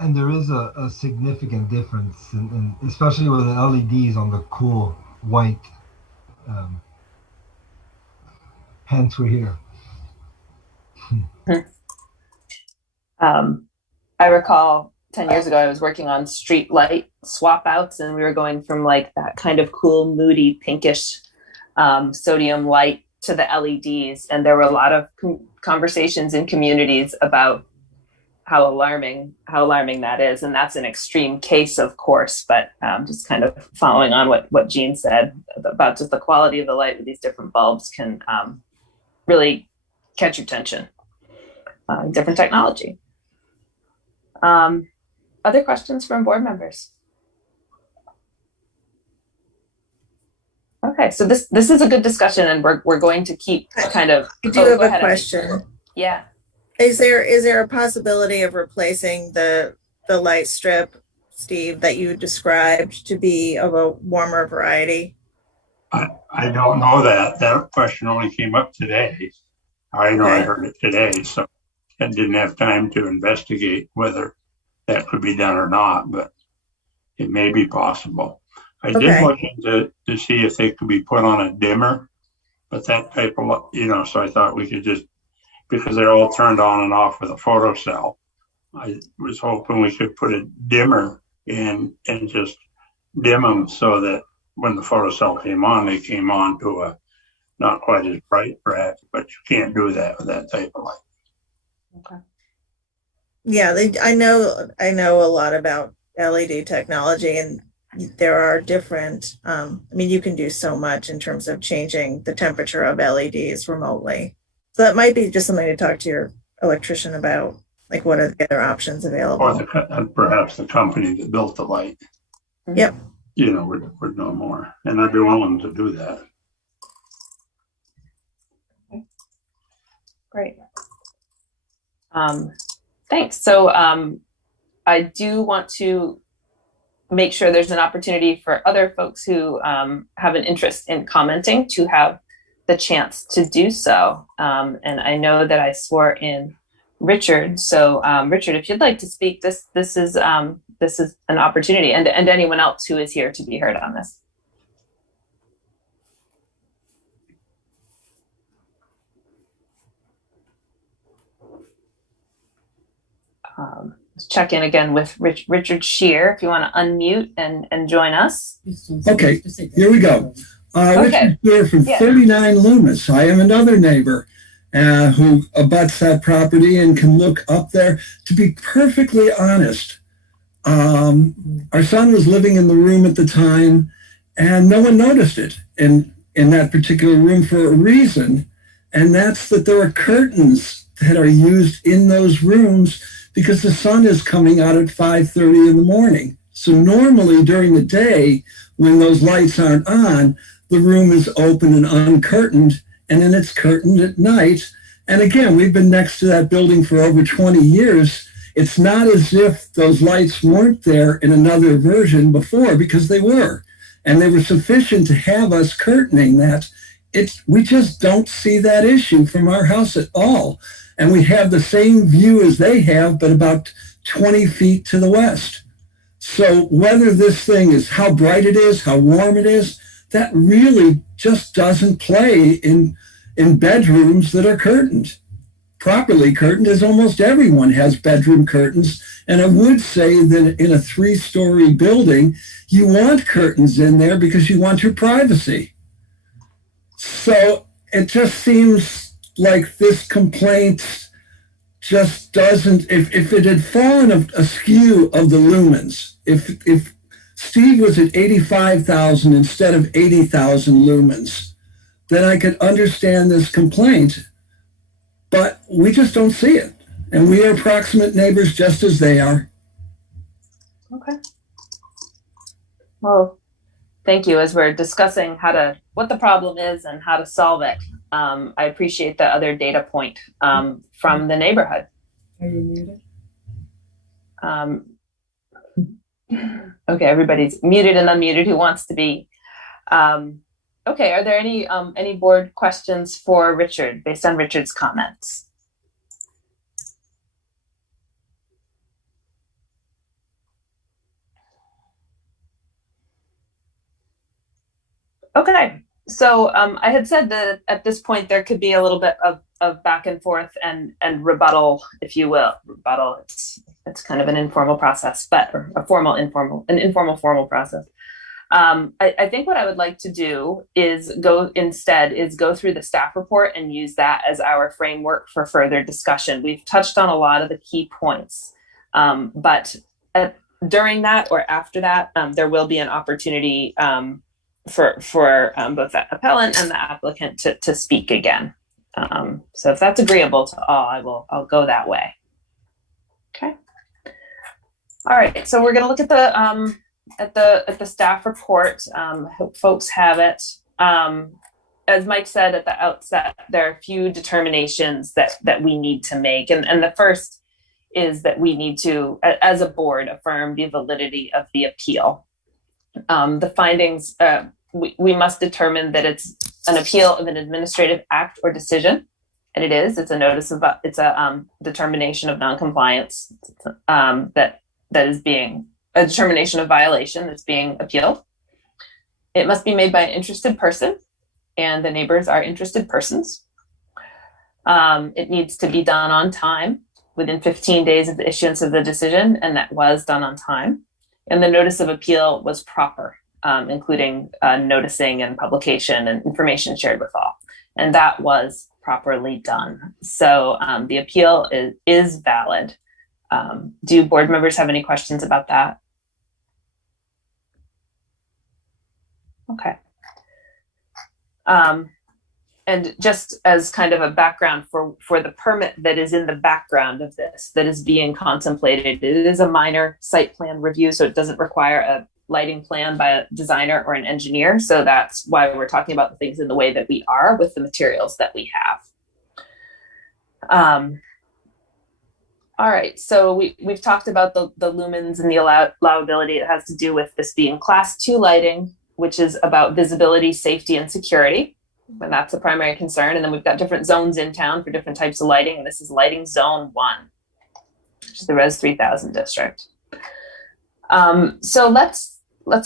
And there is a significant difference, in especially with the LEDs on the cool white. Hence, we're here. I recall 10 years ago, I was working on street light swap outs, and we were going from like that kind of cool, moody, pinkish sodium light to the LEDs. And there were a lot of conversations in communities about how alarming that is. And that's an extreme case, of course, but just kind of following on what Jean said about just the quality of the light with these different bulbs can really catch your attention. Different technology. Other questions from board members? Okay, so this is a good discussion, and we're going to keep kind of. I do have a question. Yeah. Is there a possibility of replacing the light strip, Steve, that you described to be of a warmer variety? I don't know that. That question only came up today. I know I heard it today, so I didn't have time to investigate whether that could be done or not, but it may be possible. I did look into to see if they could be put on a dimmer, but that type of, so I thought we could just, because they're all turned on and off with a photocell, I was hoping we could put a dimmer in and just dim them so that when the photocell came on, they came on to a not quite as bright, perhaps, but you can't do that with that type of light. Okay. Yeah, I know a lot about LED technology, and there are different, you can do so much in terms of changing the temperature of LEDs remotely. So that might be just something to talk to your electrician about, like what are the other options available. Or perhaps the company that built the light. Yep. Would know more, and I'd be willing to do that. Okay. Great. Thanks. So I do want to make sure there's an opportunity for other folks who have an interest in commenting to have the chance to do so. And I know that I swore in Richard. So Richard, if you'd like to speak, this is an opportunity, and anyone else who is here to be heard on this. Let's check in again with Richard Shear, if you want to unmute and join us. Okay, here we go. Richard Shear from 39 Loomis. I am another neighbor who abuts that property and can look up there. To be perfectly honest, our son was living in the room at the time, and no one noticed it in that particular room for a reason, and that's that there are curtains that are used in those rooms because the sun is coming out at 5:30 in the morning. So normally during the day, when those lights aren't on, the room is open and uncurtained, and then it's curtained at night. And again, we've been next to that building for over 20 years. It's not as if those lights weren't there in another version before, because they were. And they were sufficient to have us curtaining that. We just don't see that issue from our house at all. And we have the same view as they have, but about 20 feet to the west. So whether this thing is how bright it is, how warm it is, that really just doesn't play in bedrooms that are curtained. properly curtained, as almost everyone has bedroom curtains. And I would say that in a 3-story building, you want curtains in there because you want your privacy. So it just seems like this complaint just doesn't, if it had fallen askew of the lumens, if Steve was at 85,000 instead of 80,000 lumens, then I could understand this complaint, but we just don't see it. And we are proximate neighbors just as they are. Okay. Well, thank you. As we're discussing what the problem is and how to solve it, I appreciate the other data point from the neighborhood. Are you muted? Okay, everybody's muted and unmuted who wants to be. Okay, are there any board questions for Richard based on Richard's comments? Okay, so I had said that at this point there could be a little bit of back and forth and rebuttal, if you will. Rebuttal, it's kind of an informal process, but an informal formal process. I think what I would like to do is go through the staff report and use that as our framework for further discussion. We've touched on a lot of the key points, but during that or after that, there will be an opportunity for both the appellant and the applicant to speak again. So if that's agreeable to all, I'll go that way. Okay. All right. So we're going to look at the staff report. I hope folks have it. As Mike said at the outset, there are a few determinations that we need to make, and the first is that we need to, as a board, affirm the validity of the appeal. The findings, we must determine that it's an appeal of an administrative act or decision, and it's a determination of noncompliance that is being a determination of violation that's being appealed. It must be made by an interested person, and the neighbors are interested persons. It needs to be done on time, within 15 days of the issuance of the decision, and that was done on time. And the notice of appeal was proper, including noticing and publication and information shared with all. And that was properly done. So the appeal is valid. Do board members have any questions about that? Okay. And just as kind of a background for the permit that is in the background of this, that is being contemplated, it is a minor site plan review, so it doesn't require a lighting plan by a designer or an engineer. So that's why we're talking about the things in the way that we are with the materials that we have. All right, so we've talked about the lumens and the allowability. It has to do with this being class 2 lighting, which is about visibility, safety, and security. And that's a primary concern. And then we've got different zones in town for different types of lighting. And this is lighting zone 1, which is the Res 3000 district. So let's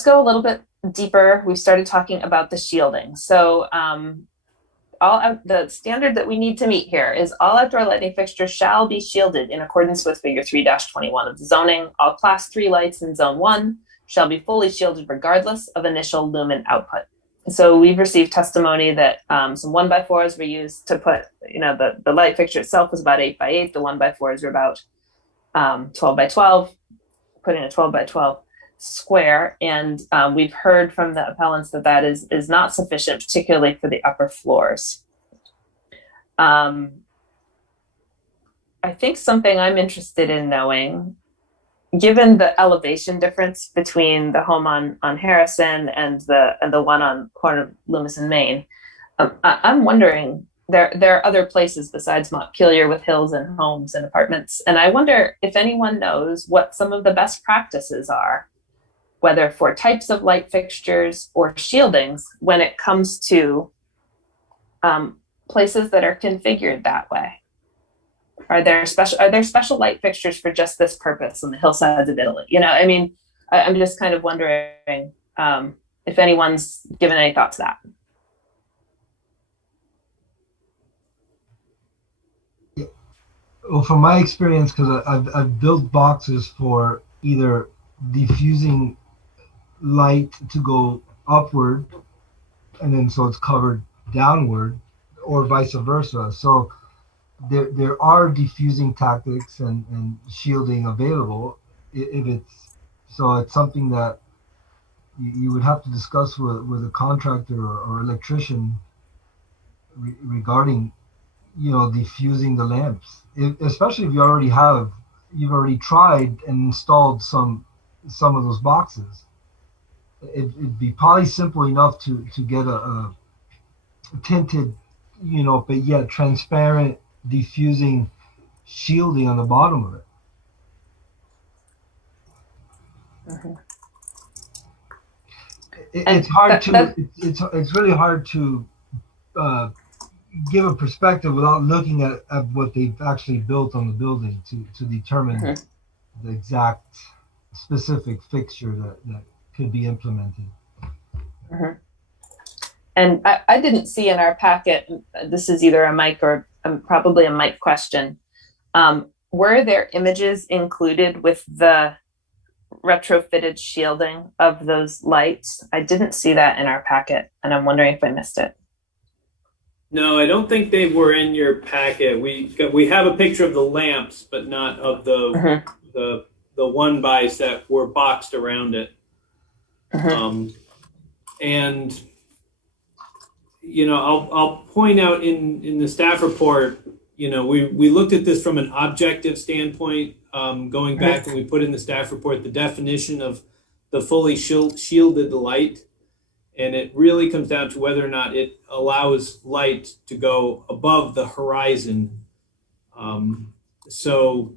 go a little bit deeper. We've started talking about the shielding. So the standard that we need to meet here is all outdoor lighting fixtures shall be shielded in accordance with figure 3-21 of the zoning. All class 3 lights in zone 1 shall be fully shielded regardless of initial lumen output. So we've received testimony that some 1x4s were used to put, the light fixture itself was about 8x8. The 1x4s were about 12x12, putting a 12x12 square. And we've heard from the appellants that is not sufficient, particularly for the upper floors. I think something I'm interested in knowing, given the elevation difference between the home on Harrison and the one on corner of Loomis and Main, I'm wondering, there are other places besides Montpelier with hills and homes and apartments, and I wonder if anyone knows what some of the best practices are, whether for types of light fixtures or shieldings, when it comes to places that are configured that way. Are there special light fixtures for just this purpose on the hillsides of Italy? I'm just kind of wondering if anyone's given any thoughts to that. Well, from my experience, because I've built boxes for either diffusing light to go upward, and then so it's covered downward, or vice versa. So there are diffusing tactics and shielding available. If it's something that you would have to discuss with a contractor or electrician regarding, diffusing the lamps, especially if you've already tried and installed some of those boxes. It'd be probably simple enough to get a tinted, but yet transparent diffusing shielding on the bottom of it. Mm-hmm. It's hard it's really hard to give a perspective without looking at what they've actually built on the building to determine the exact specific fixture that could be implemented. Mm-hmm. And I didn't see in our packet, this is either a Mike or probably a Mike question. Were there images included with the retrofitted shielding of those lights? I didn't see that in our packet, and I'm wondering if I missed it. No, I don't think they were in your packet. We have a picture of the lamps, but not of the one bys that were boxed around it. And I'll point out in the staff report, we looked at this from an objective standpoint, going back, and we put in the staff report the definition of the fully shielded light. And it really comes down to whether or not it allows light to go above the horizon. So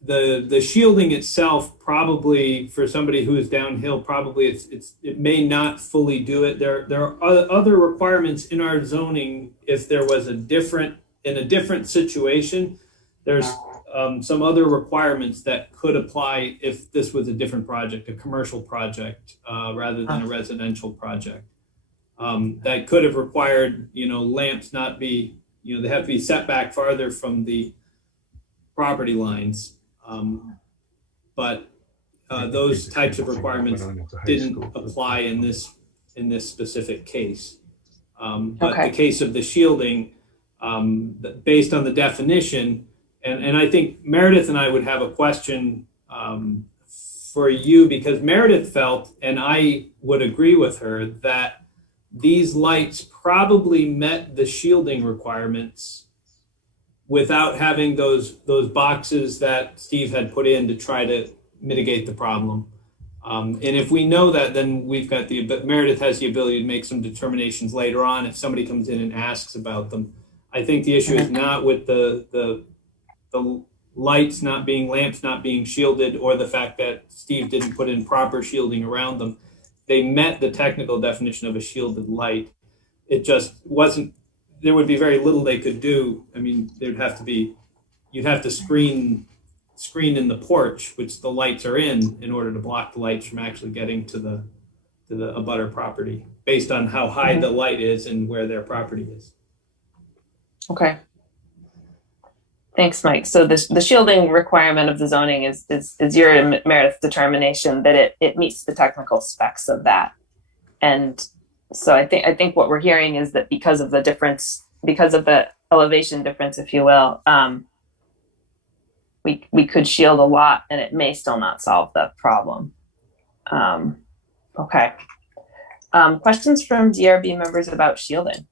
the shielding itself, probably for somebody who is downhill, probably it may not fully do it. There are other requirements in our zoning. If there was in a different situation, there's some other requirements that could apply if this was a different project, a commercial project, rather than a residential project. That could have required, lamps not be, they have to be set back farther from the property lines. But those types of requirements didn't apply in this specific case. But the case of the shielding, based on the definition, and I think Meredith and I would have a question for you, because Meredith felt, and I would agree with her, that these lights probably met the shielding requirements without having those boxes that Steve had put in to try to mitigate the problem. And if we know that, then Meredith has the ability to make some determinations later on if somebody comes in and asks about them. I think the issue is not with the lamps not being shielded, or the fact that Steve didn't put in proper shielding around them. They met the technical definition of a shielded light. It just wasn't, there would be very little they could do. I mean, you'd have to screen in the porch, which the lights are in order to block the lights from actually getting to the abutter property, based on how high the light is and where their property is. Okay. Thanks, Mike. So the shielding requirement of the zoning is your and Meredith's determination that it meets the technical specs of that. And so I think what we're hearing is that because of the elevation difference, if you will, we could shield a lot and it may still not solve the problem. Okay. Questions from DRB members about shielding?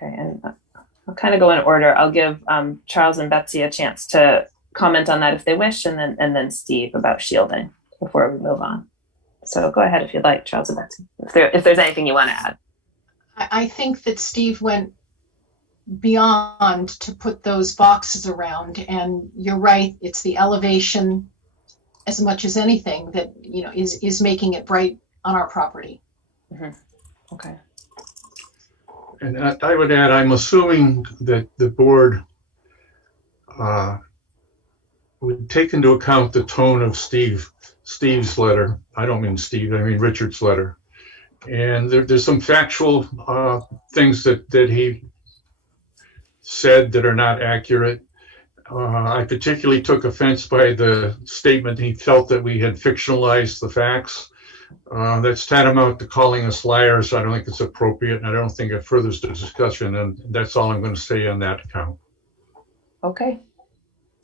Okay, and I'll kind of go in order. I'll give Charles and Betsy a chance to comment on that if they wish, and then Steve about shielding before we move on. So go ahead if you'd like, Charles and Betsy, if there's anything you want to add. I think that Steve went beyond to put those boxes around, and you're right, it's the elevation as much as anything that is making it bright on our property. Okay. And I would add, I'm assuming that the board would take into account the tone of Steve's letter. I don't mean Steve, I mean Richard's letter. And there's some factual things that he said that are not accurate. I particularly took offense by the statement he felt that we had fictionalized the facts. That's tantamount to calling us liars. I don't think it's appropriate, and I don't think it furthers the discussion, and that's all I'm going to say on that account. Okay.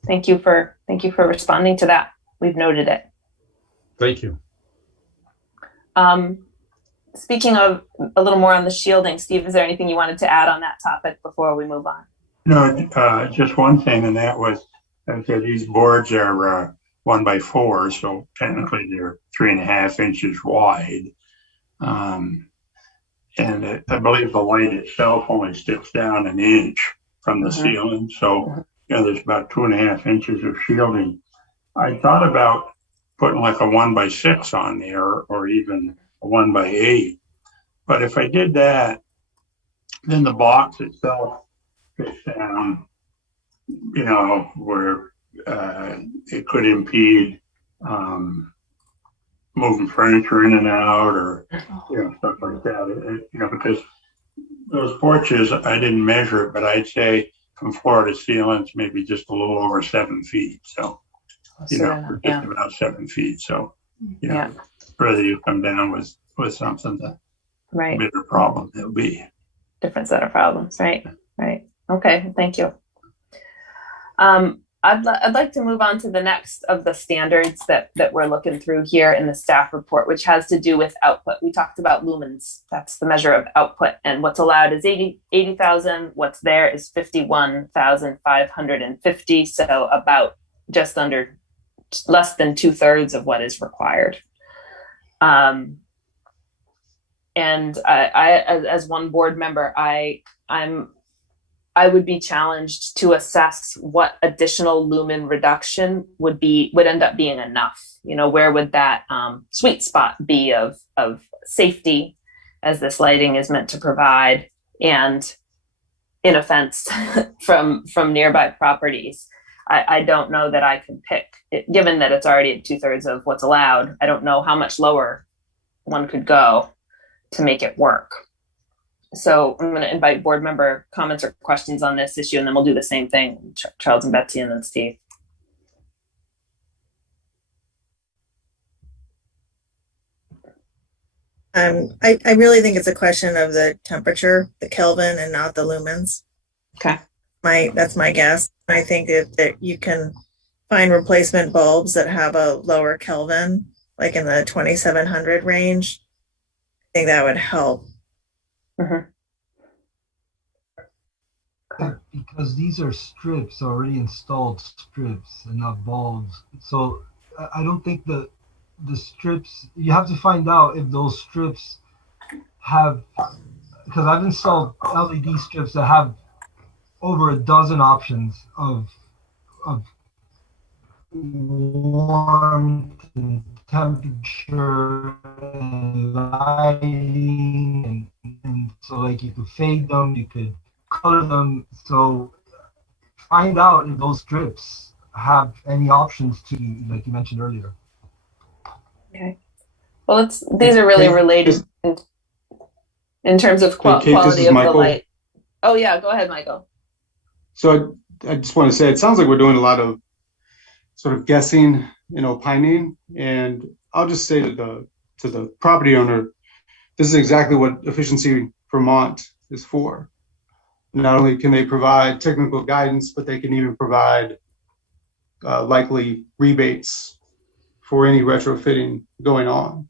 Thank you for responding to that. We've noted it. Thank you. Speaking of a little more on the shielding, Steve, is there anything you wanted to add on that topic before we move on? No, just one thing, and that was that these boards are 1x4, so technically they're 3.5 inches wide. And I believe the light itself only sticks down 1 inch from the ceiling. So, there's about 2.5 inches of shielding. I thought about putting like a 1x6 on there or even a 1x8. But if I did that, then the box itself fits down, where it could impede moving furniture in and out or stuff like that. Because those porches, I didn't measure it, but I'd say from floor to ceiling, it's maybe just a little over 7 feet. So, just about 7 feet. So, whether you come down with something, the bigger problem it'll be. Different set of problems, right? Right. Okay, thank you. I'd like to move on to the next of the standards that we're looking through here in the staff report, which has to do with output. We talked about lumens. That's the measure of output, and what's allowed is 80,000. What's there is 51,550. So about just under, less than 2/3 of what is required. And I as one board member, I would be challenged to assess what additional lumen reduction would end up being enough. Where would that sweet spot be of safety, as this lighting is meant to provide, and inoffense from nearby properties. I don't know that I can pick it, given that it's already at 2/3 of what's allowed. I don't know how much lower one could go to make it work. So I'm going to invite board member comments or questions on this issue, and then we'll do the same thing, Charles and Betsy, and then Steve. I really think it's a question of the temperature, the Kelvin, and not the lumens. Okay. That's my guess. I think that you can find replacement bulbs that have a lower Kelvin, like in the 2700 range. I think that would help. Because these are strips, already installed strips, and not bulbs. So I don't think the strips, you have to find out if those strips have, because I've installed LED strips that have over a dozen options of warmth and temperature and lighting, and so like you could fade them, you could color them. So find out if those strips have any options to, like you mentioned earlier. Okay. Well, these are really related in terms of quality of the light. Oh yeah, go ahead, Michael. So I just want to say, it sounds like we're doing a lot of sort of guessing and opining, and I'll just say to the property owner, this is exactly what Efficiency Vermont is for. Not only can they provide technical guidance, but they can even provide likely rebates for any retrofitting going on.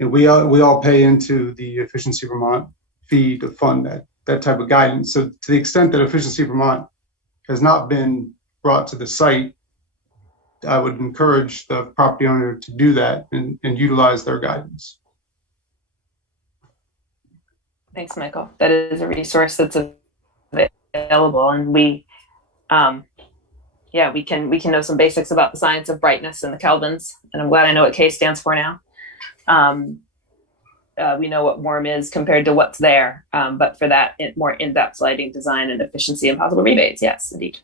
And we all pay into the Efficiency Vermont fee to fund that type of guidance. So to the extent that Efficiency Vermont has not been brought to the site, I would encourage the property owner to do that and utilize their guidance. Thanks, Michael. That is a resource that's available, and we can know some basics about the science of brightness and the kelvins, and I'm glad I know what K stands for now. We know what warm is compared to what's there, but for that more in-depth lighting design and efficiency and possible rebates, yes, indeed.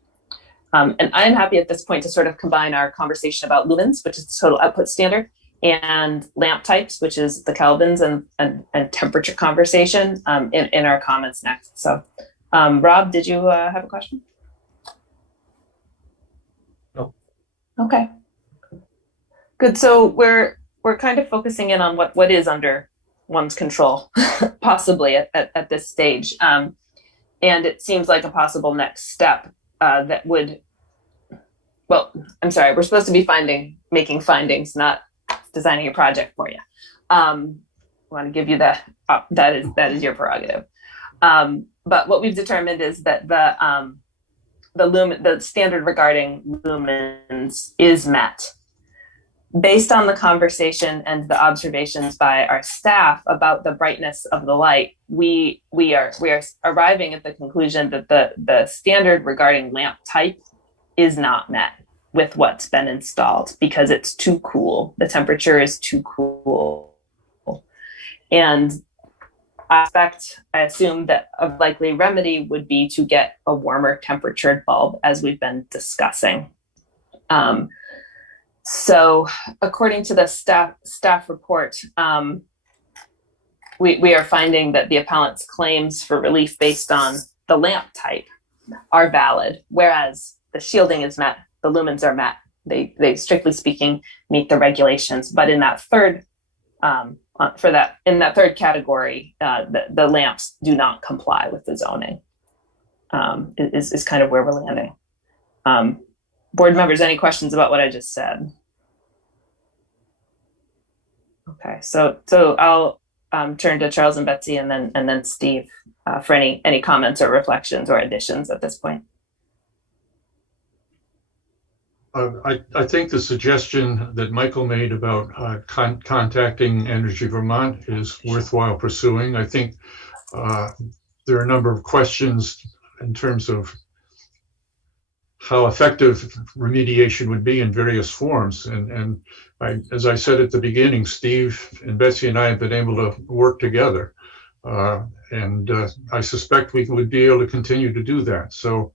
And I'm happy at this point to sort of combine our conversation about lumens, which is the total output standard, and lamp types, which is the kelvins and temperature conversation in our comments next. So Rob, did you have a question? No. Okay. Good. So we're kind of focusing in on what is under one's control, possibly at this stage. And it seems like a possible next step that would, well, I'm sorry, we're supposed to be making findings, not designing a project for you. I want to give you that is your prerogative. But what we've determined is that the standard regarding lumens is met. Based on the conversation and the observations by our staff about the brightness of the light, we are arriving at the conclusion that the standard regarding lamp type is not met with what's been installed because it's too cool. The temperature is too cool. And I assume that a likely remedy would be to get a warmer temperatured bulb, as we've been discussing. So according to the staff report, we are finding that the appellant's claims for relief based on the lamp type are valid, whereas the shielding is met, the lumens are met. They strictly speaking meet the regulations, but in that third category, the lamps do not comply with the zoning. Is kind of where we're landing. Board members, any questions about what I just said? Okay, so I'll turn to Charles and Betsy and then Steve for any comments or reflections or additions at this point. I think the suggestion that Michael made about contacting Energy Vermont is worthwhile pursuing. I think there are a number of questions in terms of how effective remediation would be in various forms. And as I said at the beginning, Steve and Betsy and I have been able to work together. And I suspect we would be able to continue to do that. So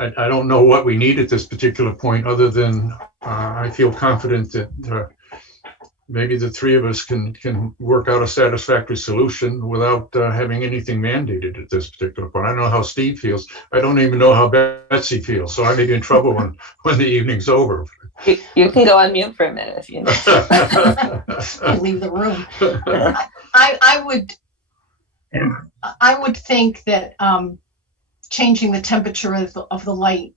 I don't know what we need at this particular point, other than I feel confident that maybe the three of us can work out a satisfactory solution without having anything mandated at this particular point. I don't know how Steve feels. I don't even know how Betsy feels. So I may be in trouble when the evening's over. You can go on mute for a minute if you need to. Leave the room. I would think that changing the temperature of the light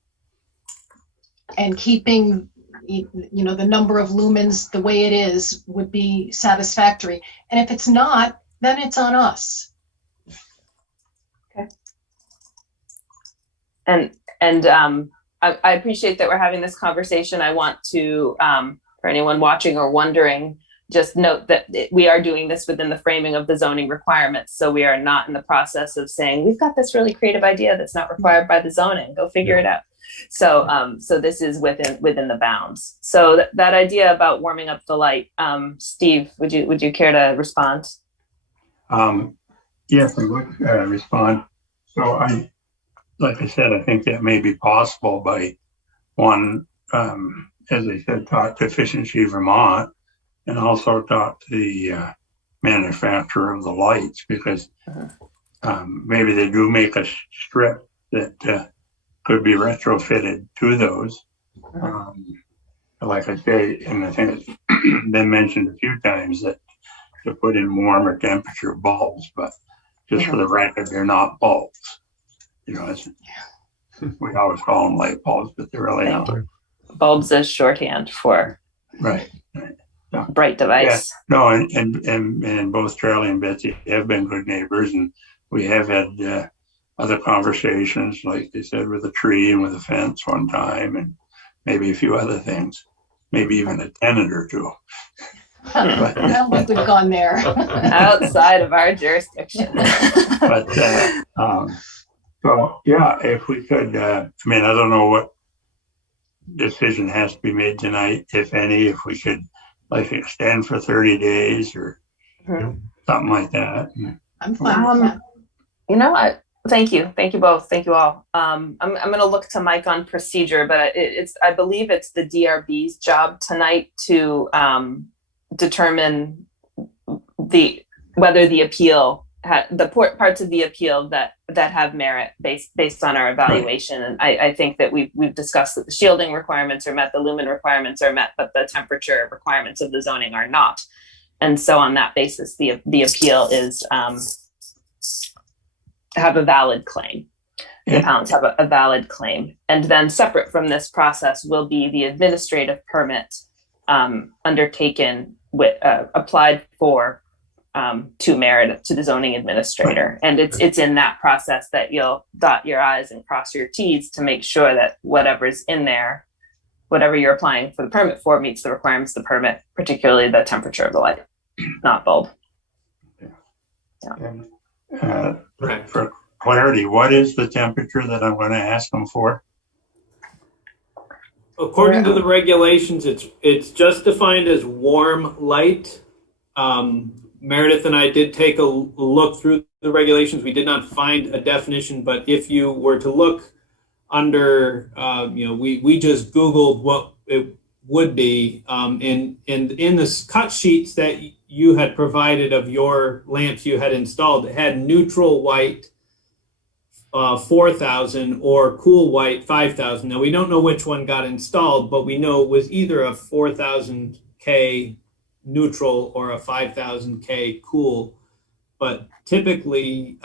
and keeping the number of lumens the way it is would be satisfactory. And if it's not, then it's on us. Okay. And I appreciate that we're having this conversation. I want to, for anyone watching or wondering, just note that we are doing this within the framing of the zoning requirements. So we are not in the process of saying, we've got this really creative idea that's not required by the zoning, go figure it out. So this is within the bounds. So that idea about warming up the light, Steve, would you care to respond? Yes, I would respond. So like I said, I think that may be possible by one, as I said, talk to Efficiency Vermont and also talk to the manufacturer of the lights, because maybe they do make a strip that could be retrofitted to those. Like I say, and I think it's been mentioned a few times that to put in warmer temperature bulbs, but just for the record, they're not bulbs. We always call them light bulbs, but they're really not. Bulbs is shorthand for bright device. Yeah. No, and both Charlie and Betsy have been good neighbors, and we have had other conversations, like they said, with a tree and with a fence one time, and maybe a few other things, maybe even a tenant or two. I don't think we've gone there. Outside of our jurisdiction. But so yeah, if we could, I don't know what decision has to be made tonight, if any, if we could like extend for 30 days or something like that. I'm fine with that. Thank you both. Thank you all. I'm going to look to Mike on procedure, but I believe it's the DRB's job tonight to determine whether the appeal parts of the appeal that have merit based on our evaluation. And I think that we've discussed that the shielding requirements are met, the lumen requirements are met, but the temperature requirements of the zoning are not. And so on that basis, the appeal is have a valid claim. The appellants have a valid claim. And then separate from this process will be the administrative permit undertaken with applied for to merit to the zoning administrator. And it's in that process that you'll dot your I's and cross your T's to make sure that whatever's in there, whatever you're applying for the permit for, meets the requirements of the permit, particularly the temperature of the light, not bulb. Yeah. For clarity, what is the temperature that I'm going to ask them for? According to the regulations, it's just defined as warm light. Meredith and I did take a look through the regulations. We did not find a definition, but if you were to look under, we just Googled what it would be, and in the cut sheets that you had provided of your lamps you had installed, it had neutral white 4,000 or cool white 5,000. Now we don't know which one got installed, but we know it was either a 4,000 K neutral or a 5,000 K cool. But typically,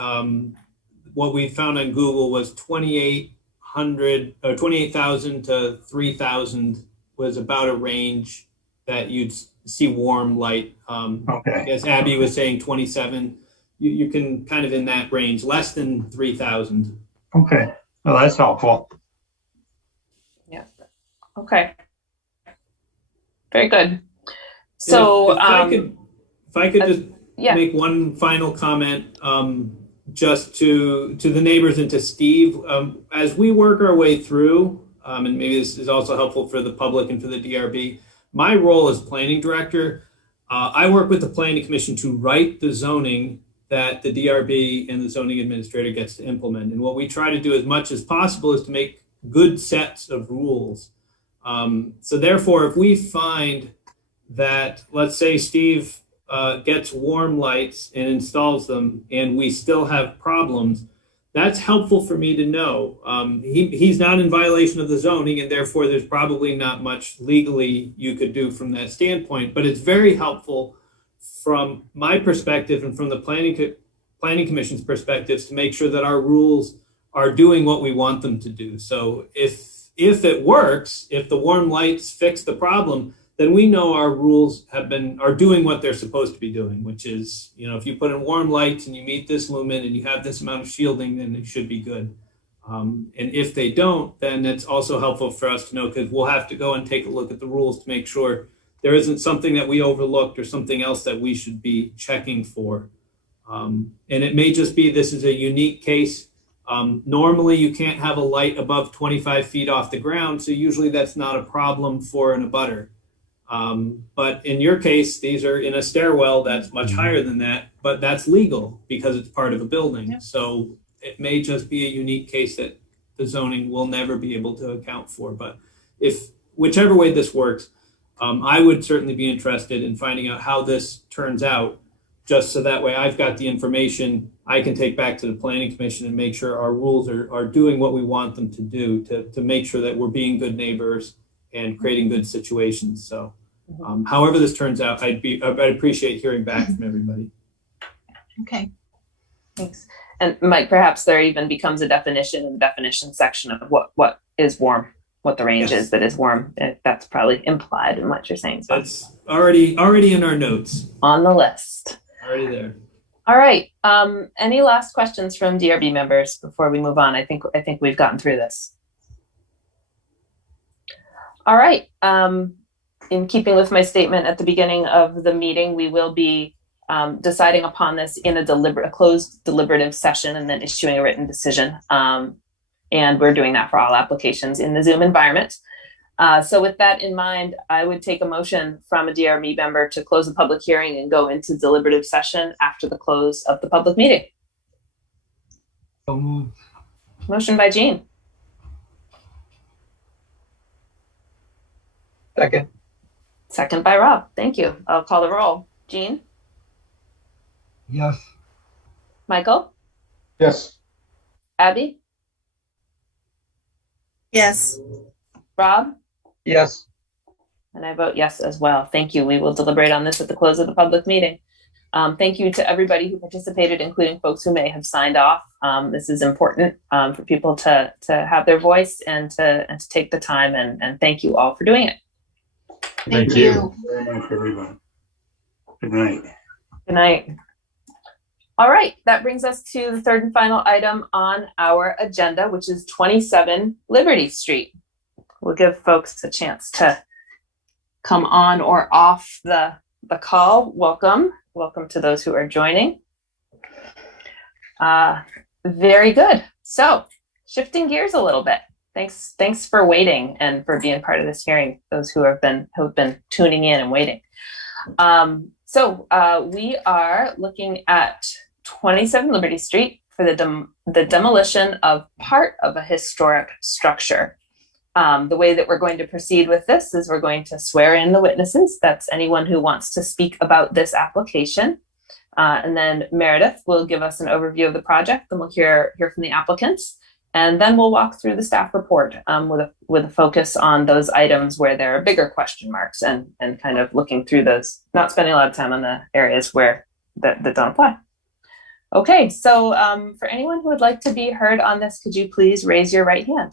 what we found on Google was 28,000 to 3,000 was about a range that you'd see warm light. Okay. As Abby was saying, 27. You can kind of in that range, less than 3,000. Okay, well, that's helpful. Yeah. Okay. Very good. So, if I could just make one final comment, just to the neighbors and to Steve, as we work our way through, and maybe this is also helpful for the public and for the DRB. My role as planning director, I work with the planning commission to write the zoning that the DRB and the zoning administrator gets to implement. And what we try to do as much as possible is to make good sets of rules. So therefore, if we find that, let's say Steve gets warm lights and installs them and we still have problems, that's helpful for me to know. He's not in violation of the zoning, and therefore there's probably not much legally you could do from that standpoint, but it's very helpful from my perspective and from the planning commission's perspectives to make sure that our rules are doing what we want them to do. So if it works, if the warm lights fix the problem, then we know our rules are doing what they're supposed to be doing, which is, if you put in warm lights and you meet this lumen and you have this amount of shielding, then it should be good. And if they don't, then it's also helpful for us to know, because we'll have to go and take a look at the rules to make sure there isn't something that we overlooked or something else that we should be checking for. And it may just be this is a unique case. Normally, you can't have a light above 25 feet off the ground, so usually that's not a problem for an abutter. But in your case, these are in a stairwell that's much higher than that, but that's legal because it's part of a building. Yep. So it may just be a unique case that the zoning will never be able to account for. But whichever way this works, I would certainly be interested in finding out how this turns out, just so that way I've got the information I can take back to the planning commission and make sure our rules are doing what we want them to do to make sure that we're being good neighbors and creating good situations. So however this turns out, I'd appreciate hearing back from everybody. Okay. Thanks. And Mike, perhaps there even becomes a definition in the definition section of what is warm, what the range is that is warm. That's probably implied in what you're saying. So that's already in our notes. On the list. Already there. All right. Any last questions from DRB members before we move on? I think we've gotten through this. All right. In keeping with my statement at the beginning of the meeting, we will be deciding upon this in a closed deliberative session and then issuing a written decision. And we're doing that for all applications in the Zoom environment. So with that in mind, I would take a motion from a DRB member to close the public hearing and go into deliberative session after the close of the public meeting. So moved. Motion by Jean. Second. Second by Rob. Thank you. I'll call the roll. Jean? Yes. Michael? Yes. Abby? Yes. Rob? Yes. And I vote yes as well. Thank you. We will deliberate on this at the close of the public meeting. Thank you to everybody who participated, including folks who may have signed off. This is important for people to have their voice and to take the time, and thank you all for doing it. Thank you very much, everyone. Good night. Good night. All right, that brings us to the third and final item on our agenda, which is 27 Liberty Street. We'll give folks a chance to come on or off the call. Welcome to those who are joining. Very good. So shifting gears a little bit. Thanks for waiting and for being part of this hearing, those who have been tuning in and waiting. So we are looking at 27 Liberty Street for the demolition of part of a historic structure. The way that we're going to proceed with this is we're going to swear in the witnesses. That's anyone who wants to speak about this application. And then Meredith will give us an overview of the project, then we'll hear from the applicants. And then we'll walk through the staff report with a focus on those items where there are bigger question marks and kind of looking through those, not spending a lot of time on the areas where that don't apply. Okay, so for anyone who would like to be heard on this, could you please raise your right hand?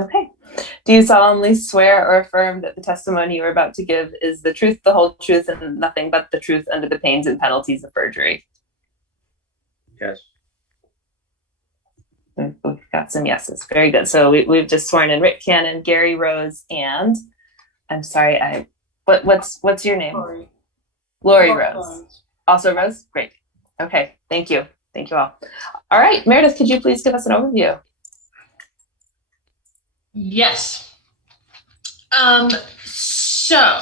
Okay. Do you solemnly swear or affirm that the testimony you are about to give is the truth, the whole truth, and nothing but the truth under the pains and penalties of perjury? Yes. We've got some yeses. Very good. So we've just sworn in Rick Cannon, Gary Rose, and I'm sorry, what's your name? Lori Rose. Also Rose? Great. Okay. Thank you. Thank you all. All right. Meredith, could you please give us an overview? Yes. So,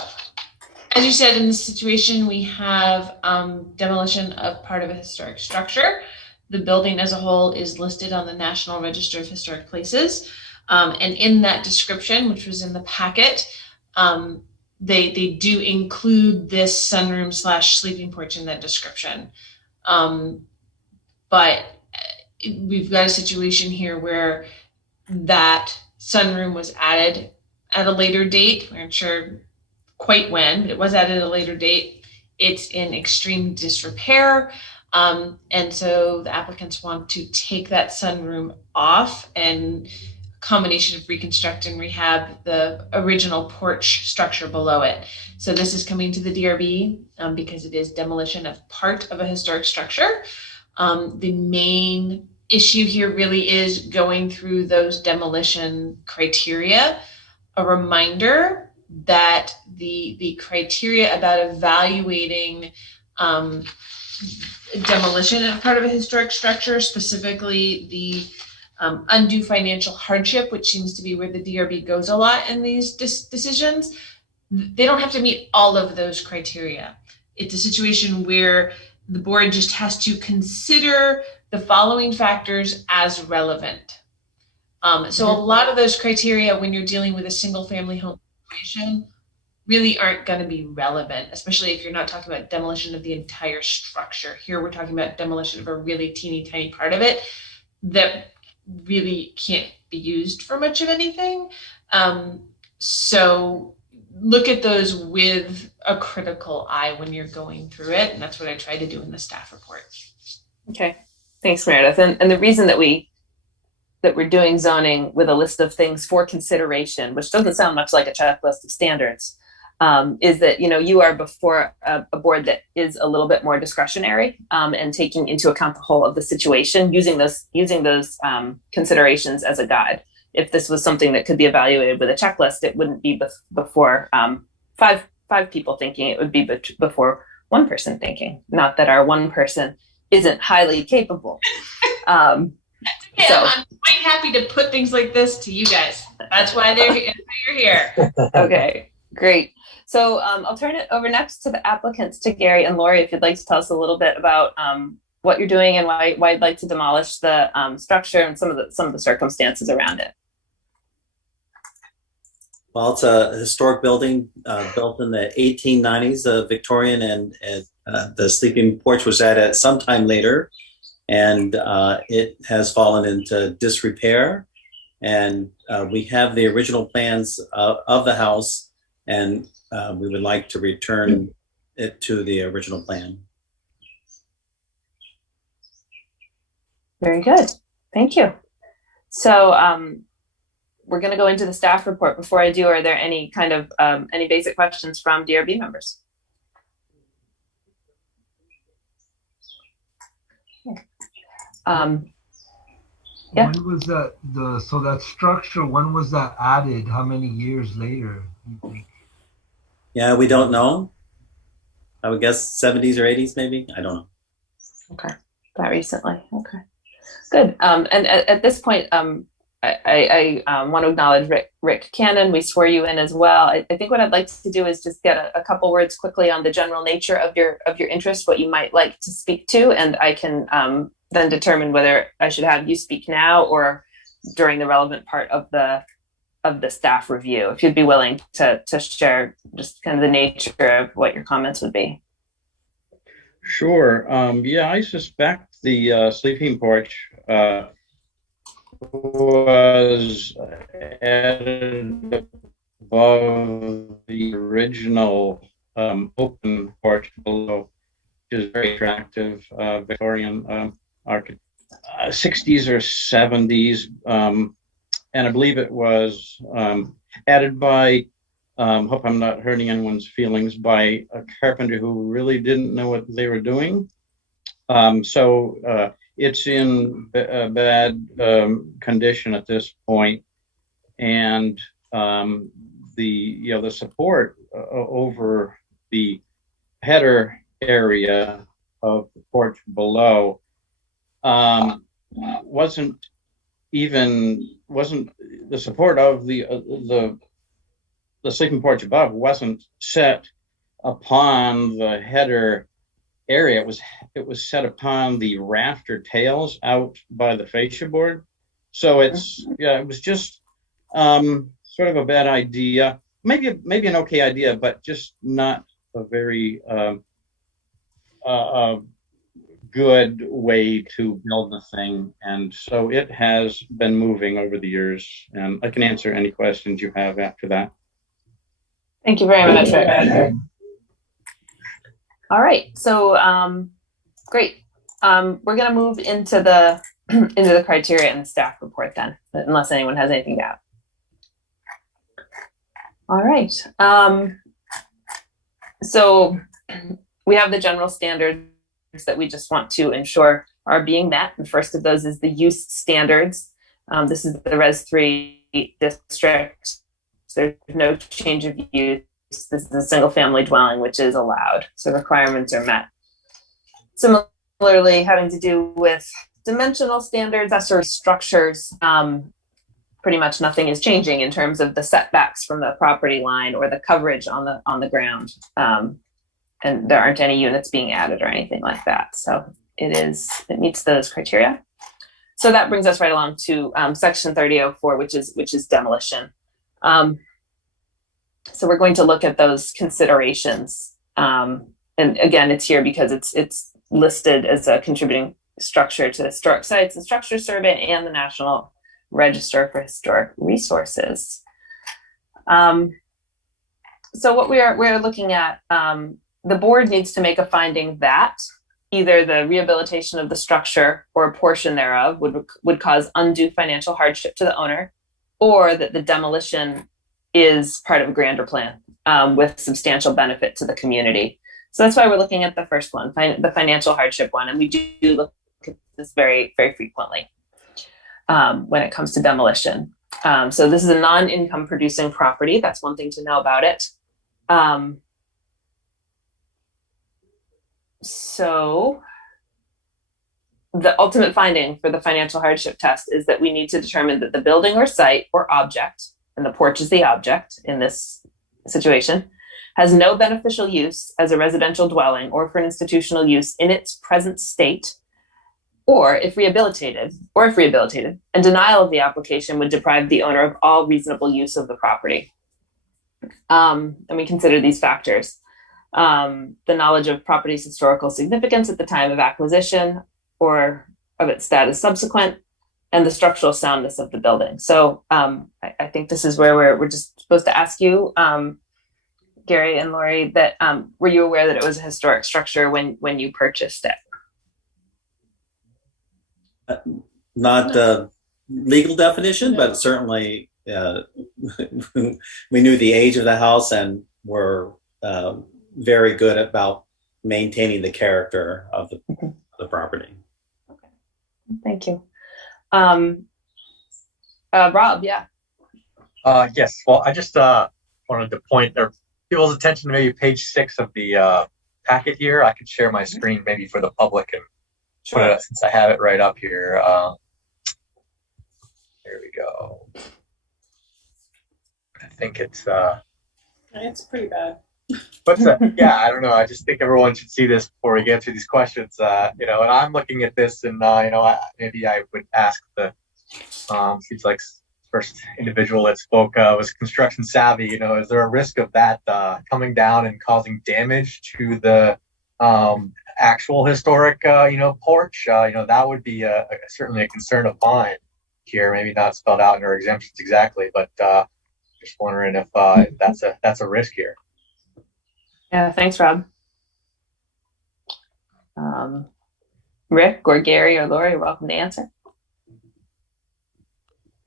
as you said, in this situation, we have demolition of part of a historic structure. The building as a whole is listed on the National Register of Historic Places. And in that description, which was in the packet, they do include this sunroom / sleeping porch in that description. But we've got a situation here where that sunroom was added at a later date. We aren't sure quite when, but it was added at a later date. It's in extreme disrepair. And so the applicants want to take that sunroom off and a combination of reconstruct and rehab the original porch structure below it. So this is coming to the DRB because it is demolition of part of a historic structure. The main issue here really is going through those demolition criteria. A reminder that the criteria about evaluating demolition of part of a historic structure, specifically the undue financial hardship, which seems to be where the DRB goes a lot in these decisions, they don't have to meet all of those criteria. It's a situation where the board just has to consider the following factors as relevant. So a lot of those criteria when you're dealing with a single family home situation really aren't going to be relevant, especially if you're not talking about demolition of the entire structure. Here we're talking about demolition of a really teeny tiny part of it that really can't be used for much of anything. So look at those with a critical eye when you're going through it. And that's what I tried to do in the staff report. Okay. Thanks, Meredith. And the reason that we're doing zoning with a list of things for consideration, which doesn't sound much like a checklist of standards, is that, you are before a board that is a little bit more discretionary and taking into account the whole of the situation, using those considerations as a guide. If this was something that could be evaluated with a checklist, it wouldn't be before five people thinking, it would be before one person thinking. Not that our one person isn't highly capable. Yeah, so I'm quite happy to put things like this to you guys. That's why you're here. Okay, great. So I'll turn it over next to the applicants, to Gary and Lori, if you'd like to tell us a little bit about what you're doing and why you'd like to demolish the structure and some of the circumstances around it. Well, it's a historic building built in the 1890s, Victorian, and the sleeping porch was added sometime later, and it has fallen into disrepair. And we have the original plans of the house, and we would like to return it to the original plan. Very good. Thank you. So we're going to go into the staff report. Before I do, are there any kind of any basic questions from DRB members? Yeah. When was that so that structure, when was that added? How many years later? Yeah, we don't know. I would guess 70s or 80s, maybe. I don't know. Okay, that recently. Okay, good. And at this point, I want to acknowledge Rick Cannon. We swore you in as well. I think what I'd like to do is just get a couple words quickly on the general nature of your interest, what you might like to speak to, and I can then determine whether I should have you speak now or during the relevant part of the staff review. If you'd be willing to share just kind of the nature of what your comments would be. Sure. Yeah, I suspect the sleeping porch was added above the original open porch below, which is very attractive Victorian architecture, 60s or 70s, and I believe it was added by, hope I'm not hurting anyone's feelings, by a carpenter who really didn't know what they were doing. So it's in bad condition at this point, and the support over the header area of the porch below wasn't the support of the sleeping porch above wasn't set upon the header area. It was set upon the rafter tails out by the fascia board. So it was just sort of a bad idea. Maybe an okay idea, but just not a very good way to build the thing. And so it has been moving over the years, and I can answer any questions you have after that. Thank you very much, Rick. All right, so great. We're going to move into the criteria and the staff report then, unless anyone has anything to add. All right. So we have the general standards that we just want to ensure are being met. And first of those is the use standards. This is the Res 3 district. There's no change of use. This is a single family dwelling, which is allowed. So requirements are met. Similarly, having to do with dimensional standards, accessory structures, pretty much nothing is changing in terms of the setbacks from the property line or the coverage on the ground. And there aren't any units being added or anything like that. So it meets those criteria. So that brings us right along to section 3004, which is demolition. So we're going to look at those considerations. And again, it's here because it's listed as a contributing structure to historic sites and structure survey and the National Register for Historic Resources. So what we're looking at, the board needs to make a finding that either the rehabilitation of the structure or a portion thereof would cause undue financial hardship to the owner, or that the demolition is part of a grander plan with substantial benefit to the community. So that's why we're looking at the first one, the financial hardship one, and we do look at this very, very frequently when it comes to demolition. So this is a non-income producing property. That's one thing to know about it. So the ultimate finding for the financial hardship test is that we need to determine that the building or site or object, and the porch is the object in this situation, has no beneficial use as a residential dwelling or for institutional use in its present state, or if rehabilitated, and denial of the application would deprive the owner of all reasonable use of the property. And we consider these factors: the knowledge of property's historical significance at the time of acquisition or of its status subsequent, and the structural soundness of the building. So I think this is where we're just supposed to ask you, Gary and Lori, that were you aware that it was a historic structure when you purchased it? Not the legal definition, but certainly we knew the age of the house and were very good about maintaining the character of the property. Okay. Thank you. Rob, yeah. Yes. Well, I just wanted to point people's attention to maybe page 6 of the packet here. I could share my screen maybe for the public and put it, since I have it right up here. There we go. I think it's pretty bad. But yeah, I don't know. I just think everyone should see this before we get to these questions. And I'm looking at this, and maybe I would ask seems like first individual that spoke was construction savvy. Is there a risk of that coming down and causing damage to the actual historic porch? That would be certainly a concern of mine here. Maybe not spelled out in our exemptions exactly, but just wondering if that's a risk here. Yeah, thanks, Rob. Rick or Gary or Lori, you're welcome to answer.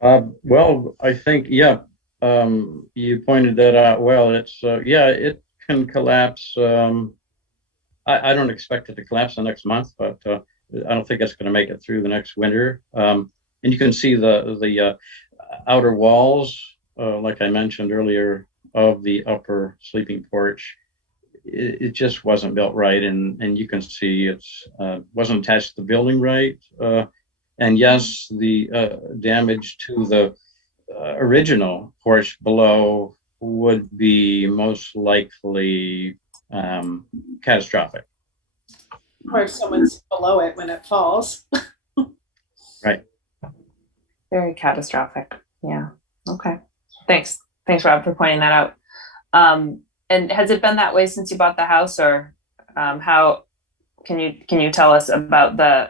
Well, I think, you pointed that out well. It's, it can collapse. I don't expect it to collapse the next month, but I don't think it's going to make it through the next winter. And you can see the outer walls, like I mentioned earlier, of the upper sleeping porch. It just wasn't built right, and you can see it's wasn't attached to the building right. And yes, the damage to the original porch below would be most likely catastrophic. Or if someone's below it when it falls. Right. Very catastrophic. Yeah. Okay. Thanks, Rob, for pointing that out. And has it been that way since you bought the house, or how can you tell us about the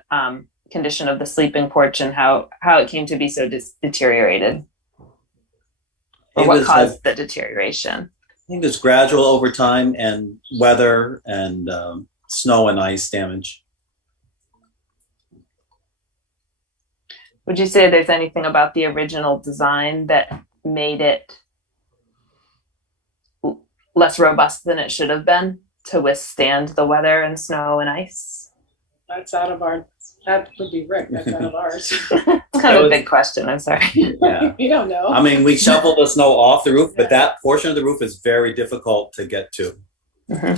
condition of the sleeping porch and how it came to be so deteriorated, or what caused the deterioration? I think it's gradual over time and weather and snow and ice damage. Would you say there's anything about the original design that made it less robust than it should have been to withstand the weather and snow and ice? That would be Rick. That's out of ours. It's kind of a big question. I'm sorry. Yeah. You don't know. I mean, we shoveled the snow off the roof, but that portion of the roof is very difficult to get to. Mm-hmm.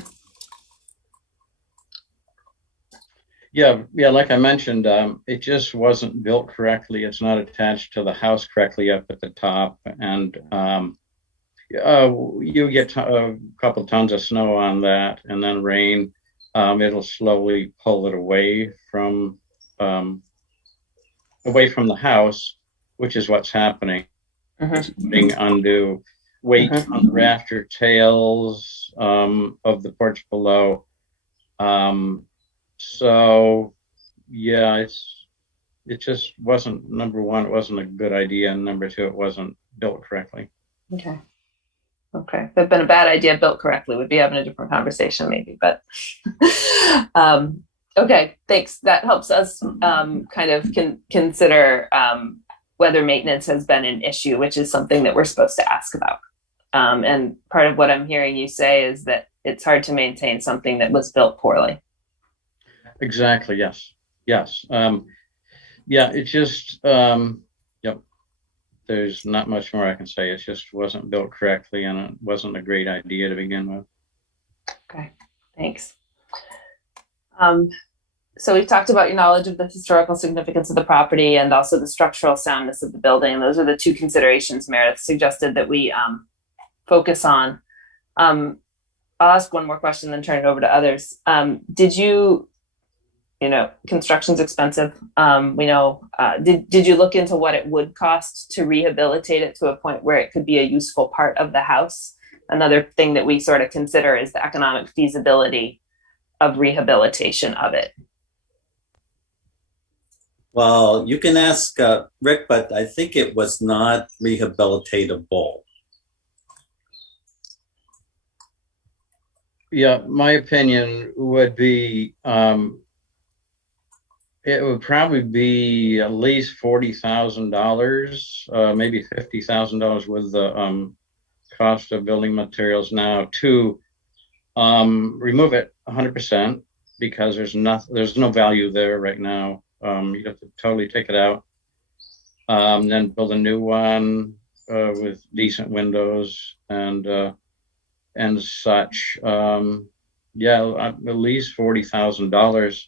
Yeah, like I mentioned, it just wasn't built correctly. It's not attached to the house correctly up at the top, and you get a couple tons of snow on that, and then rain. It'll slowly pull it away from the house, which is what's happening. It's putting undue weight on the rafter tails of the porch below. So yeah, it just wasn't, number one, it wasn't a good idea, and number two, it wasn't built correctly. Okay. If it had been a bad idea built correctly, we'd be having a different conversation maybe, but okay, thanks. That helps us kind of consider whether maintenance has been an issue, which is something that we're supposed to ask about. And part of what I'm hearing you say is that it's hard to maintain something that was built poorly. Exactly. Yes. Yeah. It just. Yep. There's not much more I can say. It just wasn't built correctly, and it wasn't a great idea to begin with. Okay. Thanks. So we've talked about your knowledge of the historical significance of the property and also the structural soundness of the building. And those are the two considerations Meredith suggested that we focus on. I'll ask one more question, then turn it over to others. Did you construction's expensive. We know, did you look into what it would cost to rehabilitate it to a point where it could be a useful part of the house? Another thing that we sort of consider is the economic feasibility of rehabilitation of it. Well, you can ask Rick, but I think it was not rehabilitatable. Yeah, my opinion would be it would probably be at least $40,000, maybe $50,000 with the cost of building materials now to remove it 100% because there's no value there right now. You have to totally take it out, then build a new one with decent windows and such. Yeah, at least $40,000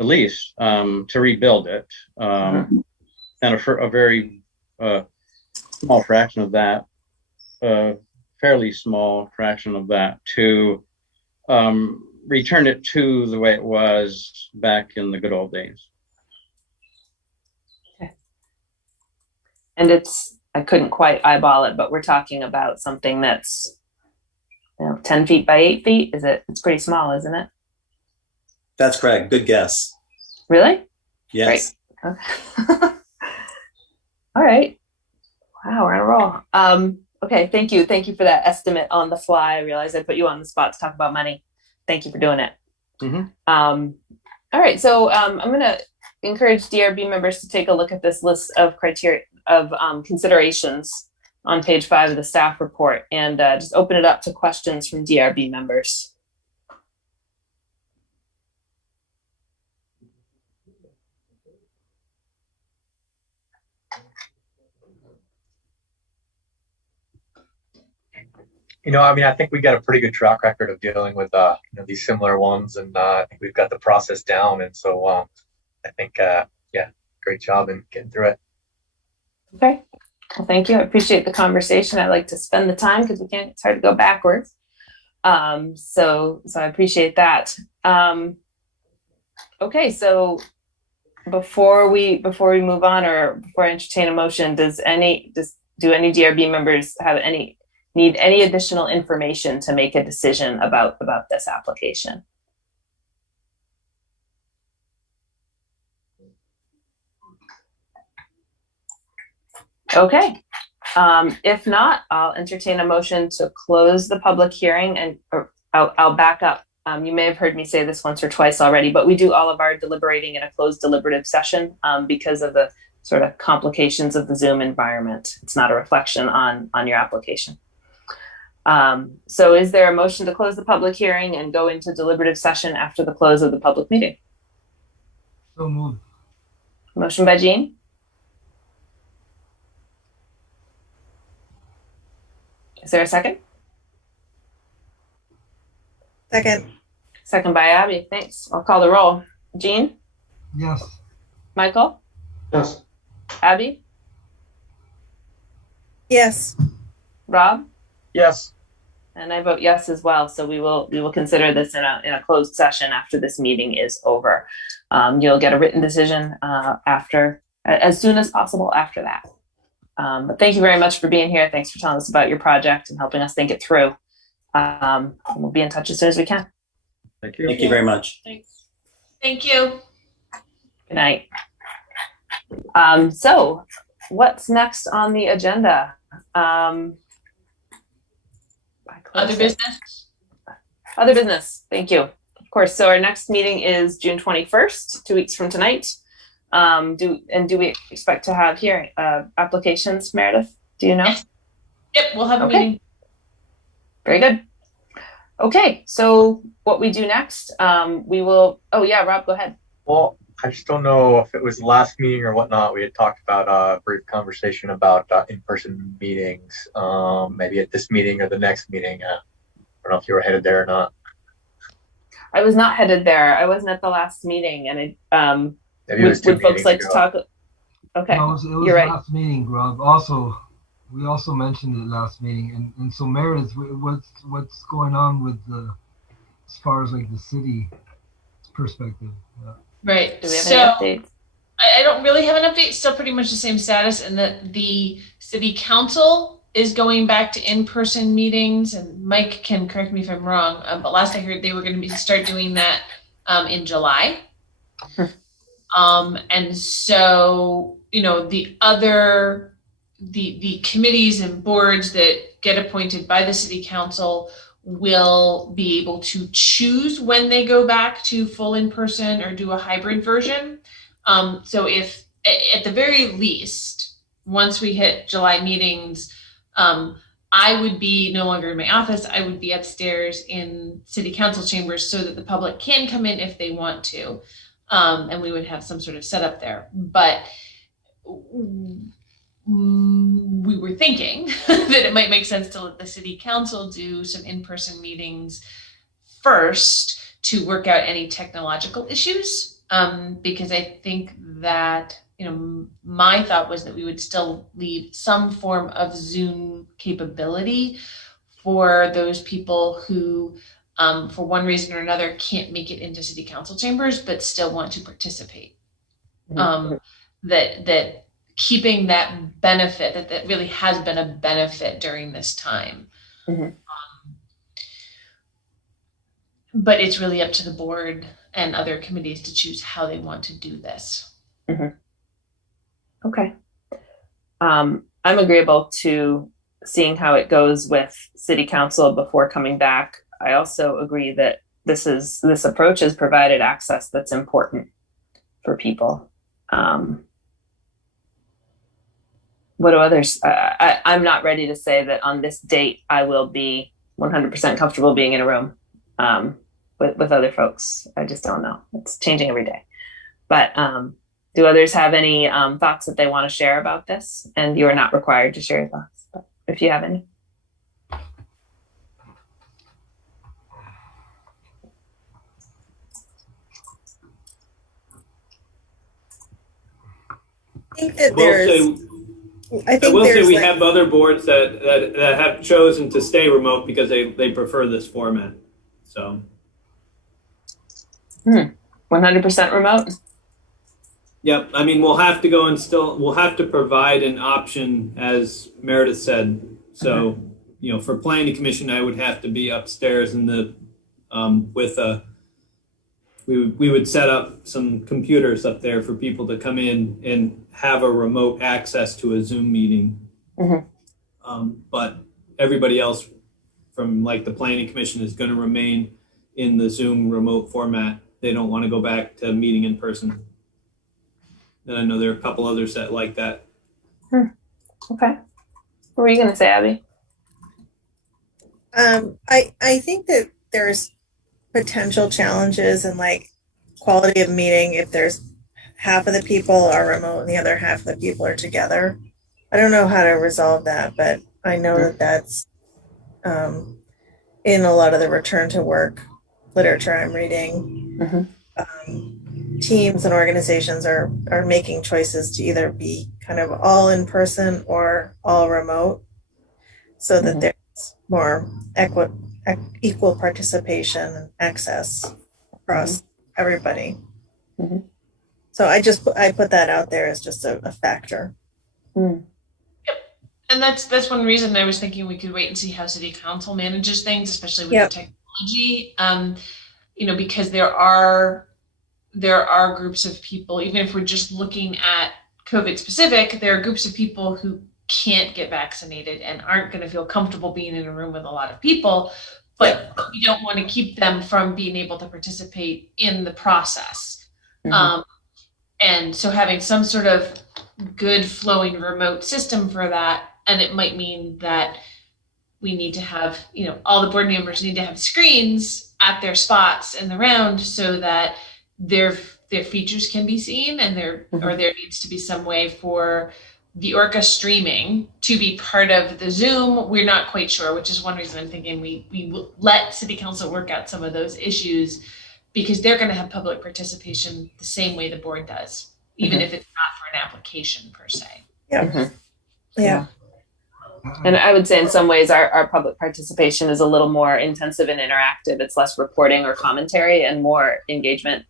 at least to rebuild it, and a very small fraction of that, fairly small fraction of that to return it to the way it was back in the good old days. Okay. And I couldn't quite eyeball it, but we're talking about something that's 10 feet by 8 feet. It's pretty small, isn't it? That's correct. Good guess. Really? Yes. Great. Okay. All right. Wow, we're on a roll. Okay, thank you. Thank you for that estimate on the fly. I realized I put you on the spot to talk about money. Thank you for doing it. All right, so I'm going to encourage DRB members to take a look at this list of criteria of considerations on page 5 of the staff report and just open it up to questions from DRB members. I think we got a pretty good track record of dealing with these similar ones, and I think we've got the process down. And so I think, great job in getting through it. Okay. Well, thank you. I appreciate the conversation. I like to spend the time because it's hard to go backwards. So I appreciate that. Okay. So before we move on, or before I entertain a motion, do any DRB members need any additional information to make a decision about this application? Okay. If not, I'll entertain a motion to close the public hearing, I'll back up. You may have heard me say this once or twice already, but we do all of our deliberating in a closed deliberative session because of the sort of complications of the Zoom environment. It's not a reflection on your application. So is there a motion to close the public hearing and go into deliberative session after the close of the public meeting? So moved. Motion by Jean. Is there a second? Second. Second by Abby. Thanks. I'll call the roll. Jean? Yes. Michael? Yes. Abby? Yes. Rob? Yes. And I vote yes as well. So we will consider this in a closed session after this meeting is over. You'll get a written decision as soon as possible after that. But thank you very much for being here. Thanks for telling us about your project and helping us think it through. We'll be in touch as soon as we can. Thank you. Thank you very much. Thanks. Thank you. Good night. So what's next on the agenda? Other business? Other business. Thank you. Of course. So our next meeting is June 21st, 2 weeks from tonight. Do we expect to have hearing applications, Meredith? Do you know? Yep, we'll have a meeting. Very good. Okay, so what we do next, we will. Oh yeah, Rob, go ahead. Well, I just don't know if it was last meeting or whatnot. We had talked about a brief conversation about in-person meetings, maybe at this meeting or the next meeting. I don't know if you were headed there or not. I was not headed there. I wasn't at the last meeting, and maybe it was would folks like to talk? Okay, no, it was you're right. Last meeting, Rob. We also mentioned it last meeting, and so Meredith, what's going on with as far as like the city's perspective. Yeah. Right. Do we have so, any updates? I don't really have an update. Still pretty much the same status, and that the city council is going back to in-person meetings. And Mike can correct me if I'm wrong, but last I heard they were going to start doing that in July. And so, the other the committees and boards that get appointed by the city council will be able to choose when they go back to full in-person or do a hybrid version. So if at the very least, once we hit July meetings, I would be no longer in my office. I would be upstairs in city council chambers so that the public can come in if they want to. And we would have some sort of setup there. But we were thinking that it might make sense to let the city council do some in-person meetings first to work out any technological issues. Because I think that, my thought was that we would still leave some form of Zoom capability for those people who, for one reason or another, can't make it into city council chambers, but still want to participate. That keeping that benefit, that really has been a benefit during this time. But it's really up to the board and other committees to choose how they want to do this. Okay. I'm agreeable to seeing how it goes with city council before coming back. I also agree that this approach has provided access that's important for people. What do others? I'm not ready to say that on this date I will be 100% comfortable being in a room with other folks. I just don't know. It's changing every day. But do others have any thoughts that they want to share about this? And you are not required to share your thoughts, but if you have any. I will say we have other boards that have chosen to stay remote because they prefer this format. So 100% remote? Yep. I mean, we'll have to go and we'll have to provide an option, as Meredith said. So, for planning commission, I would have to be upstairs in the we would set up some computers up there for people to come in and have a remote access to a Zoom meeting. But everybody else from the planning commission is going to remain in the Zoom remote format. They don't want to go back to meeting in person. And I know there are a couple others that like that. Okay. What were you going to say, Abby? I think that there's potential challenges in quality of meeting if there's half of the people are remote and the other half of the people are together. I don't know how to resolve that, but I know that that's in a lot of the return to work literature I'm reading. Teams and organizations are making choices to either be kind of all in person or all remote so that there's more equal participation and access across everybody. So I put that out there as just a factor. Yep. And that's one reason I was thinking we could wait and see how city council manages things, especially with the technology. Because there are groups of people, even if we're just looking at COVID specific, there are groups of people who can't get vaccinated and aren't going to feel comfortable being in a room with a lot of people, but we don't want to keep them from being able to participate in the process. And so having some sort of good flowing remote system for that, and it might mean that we need to have, all the board members need to have screens at their spots in the round so that their features can be seen, and there needs to be some way for the ORCA streaming to be part of the Zoom. We're not quite sure, which is one reason I'm thinking we will let city council work out some of those issues, because they're going to have public participation the same way the board does, even if it's not for an application per se. Yeah. And I would say in some ways our public participation is a little more intensive and interactive. It's less reporting or commentary and more engagement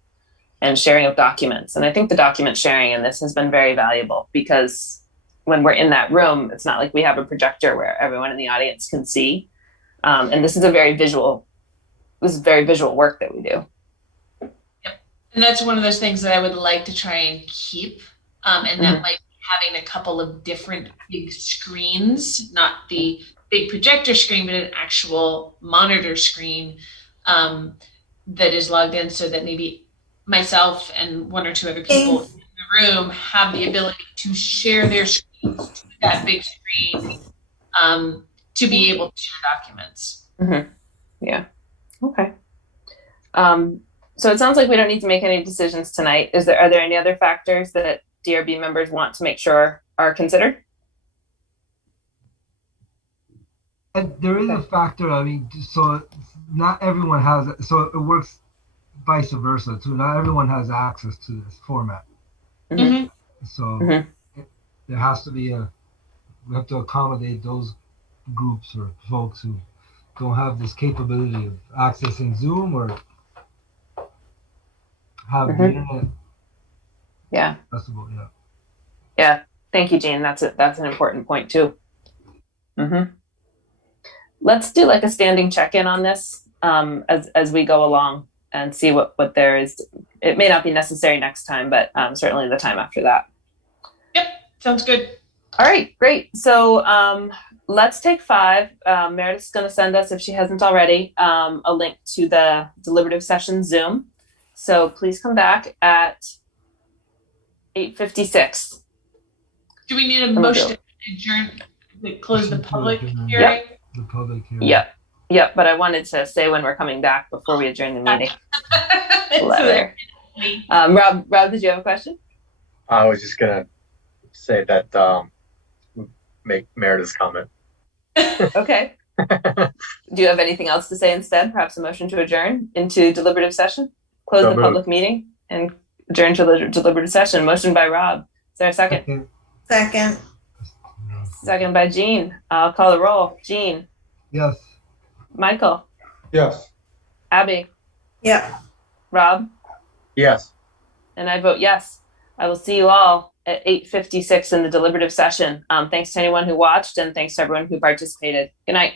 and sharing of documents. And I think the document sharing in this has been very valuable because when we're in that room, it's not like we have a projector where everyone in the audience can see. And this is very visual work that we do. Yep. And that's one of those things that I would like to try and keep. And that might be having a couple of different big screens, not the big projector screen, but an actual monitor screen that is logged in so that maybe myself and one or two other people in the room have the ability to share their screens to that big screen to be able to share documents. Yeah. Okay. So it sounds like we don't need to make any decisions tonight. Are there any other factors that DRB members want to make sure are considered? And there is a factor, I mean, so not everyone has, so it works vice versa too. Not everyone has access to this format. So there has to be we have to accommodate those groups or folks who don't have this capability of accessing Zoom or have the internet. Yeah. Accessible, yeah. Yeah. Thank you, Jean. That's an important point too. Let's do like a standing check-in on this as we go along and see what there is. It may not be necessary next time, but certainly the time after that. Yep. Sounds good. All right, great. So let's take 5. Meredith's going to send us, if she hasn't already, a link to the deliberative session Zoom. So please come back at 8:56. Do we need a motion to adjourn, to close the public hearing? Yep. The public hearing. Yep. But I wanted to say when we're coming back before we adjourn the meeting. Rob, did you have a question? I was just gonna say that make Meredith's comment. Okay. Do you have anything else to say instead? Perhaps a motion to adjourn into deliberative session? Close the public meeting and adjourn to the deliberative session. Motion by Rob. Is there a second? Second. Second by Jean. I'll call the roll. Jean. Yes. Michael. Yes. Abby. Yep. Rob. Yes. And I vote yes. I will see you all at 8:56 in the deliberative session. Thanks to anyone who watched and thanks to everyone who participated. Good night.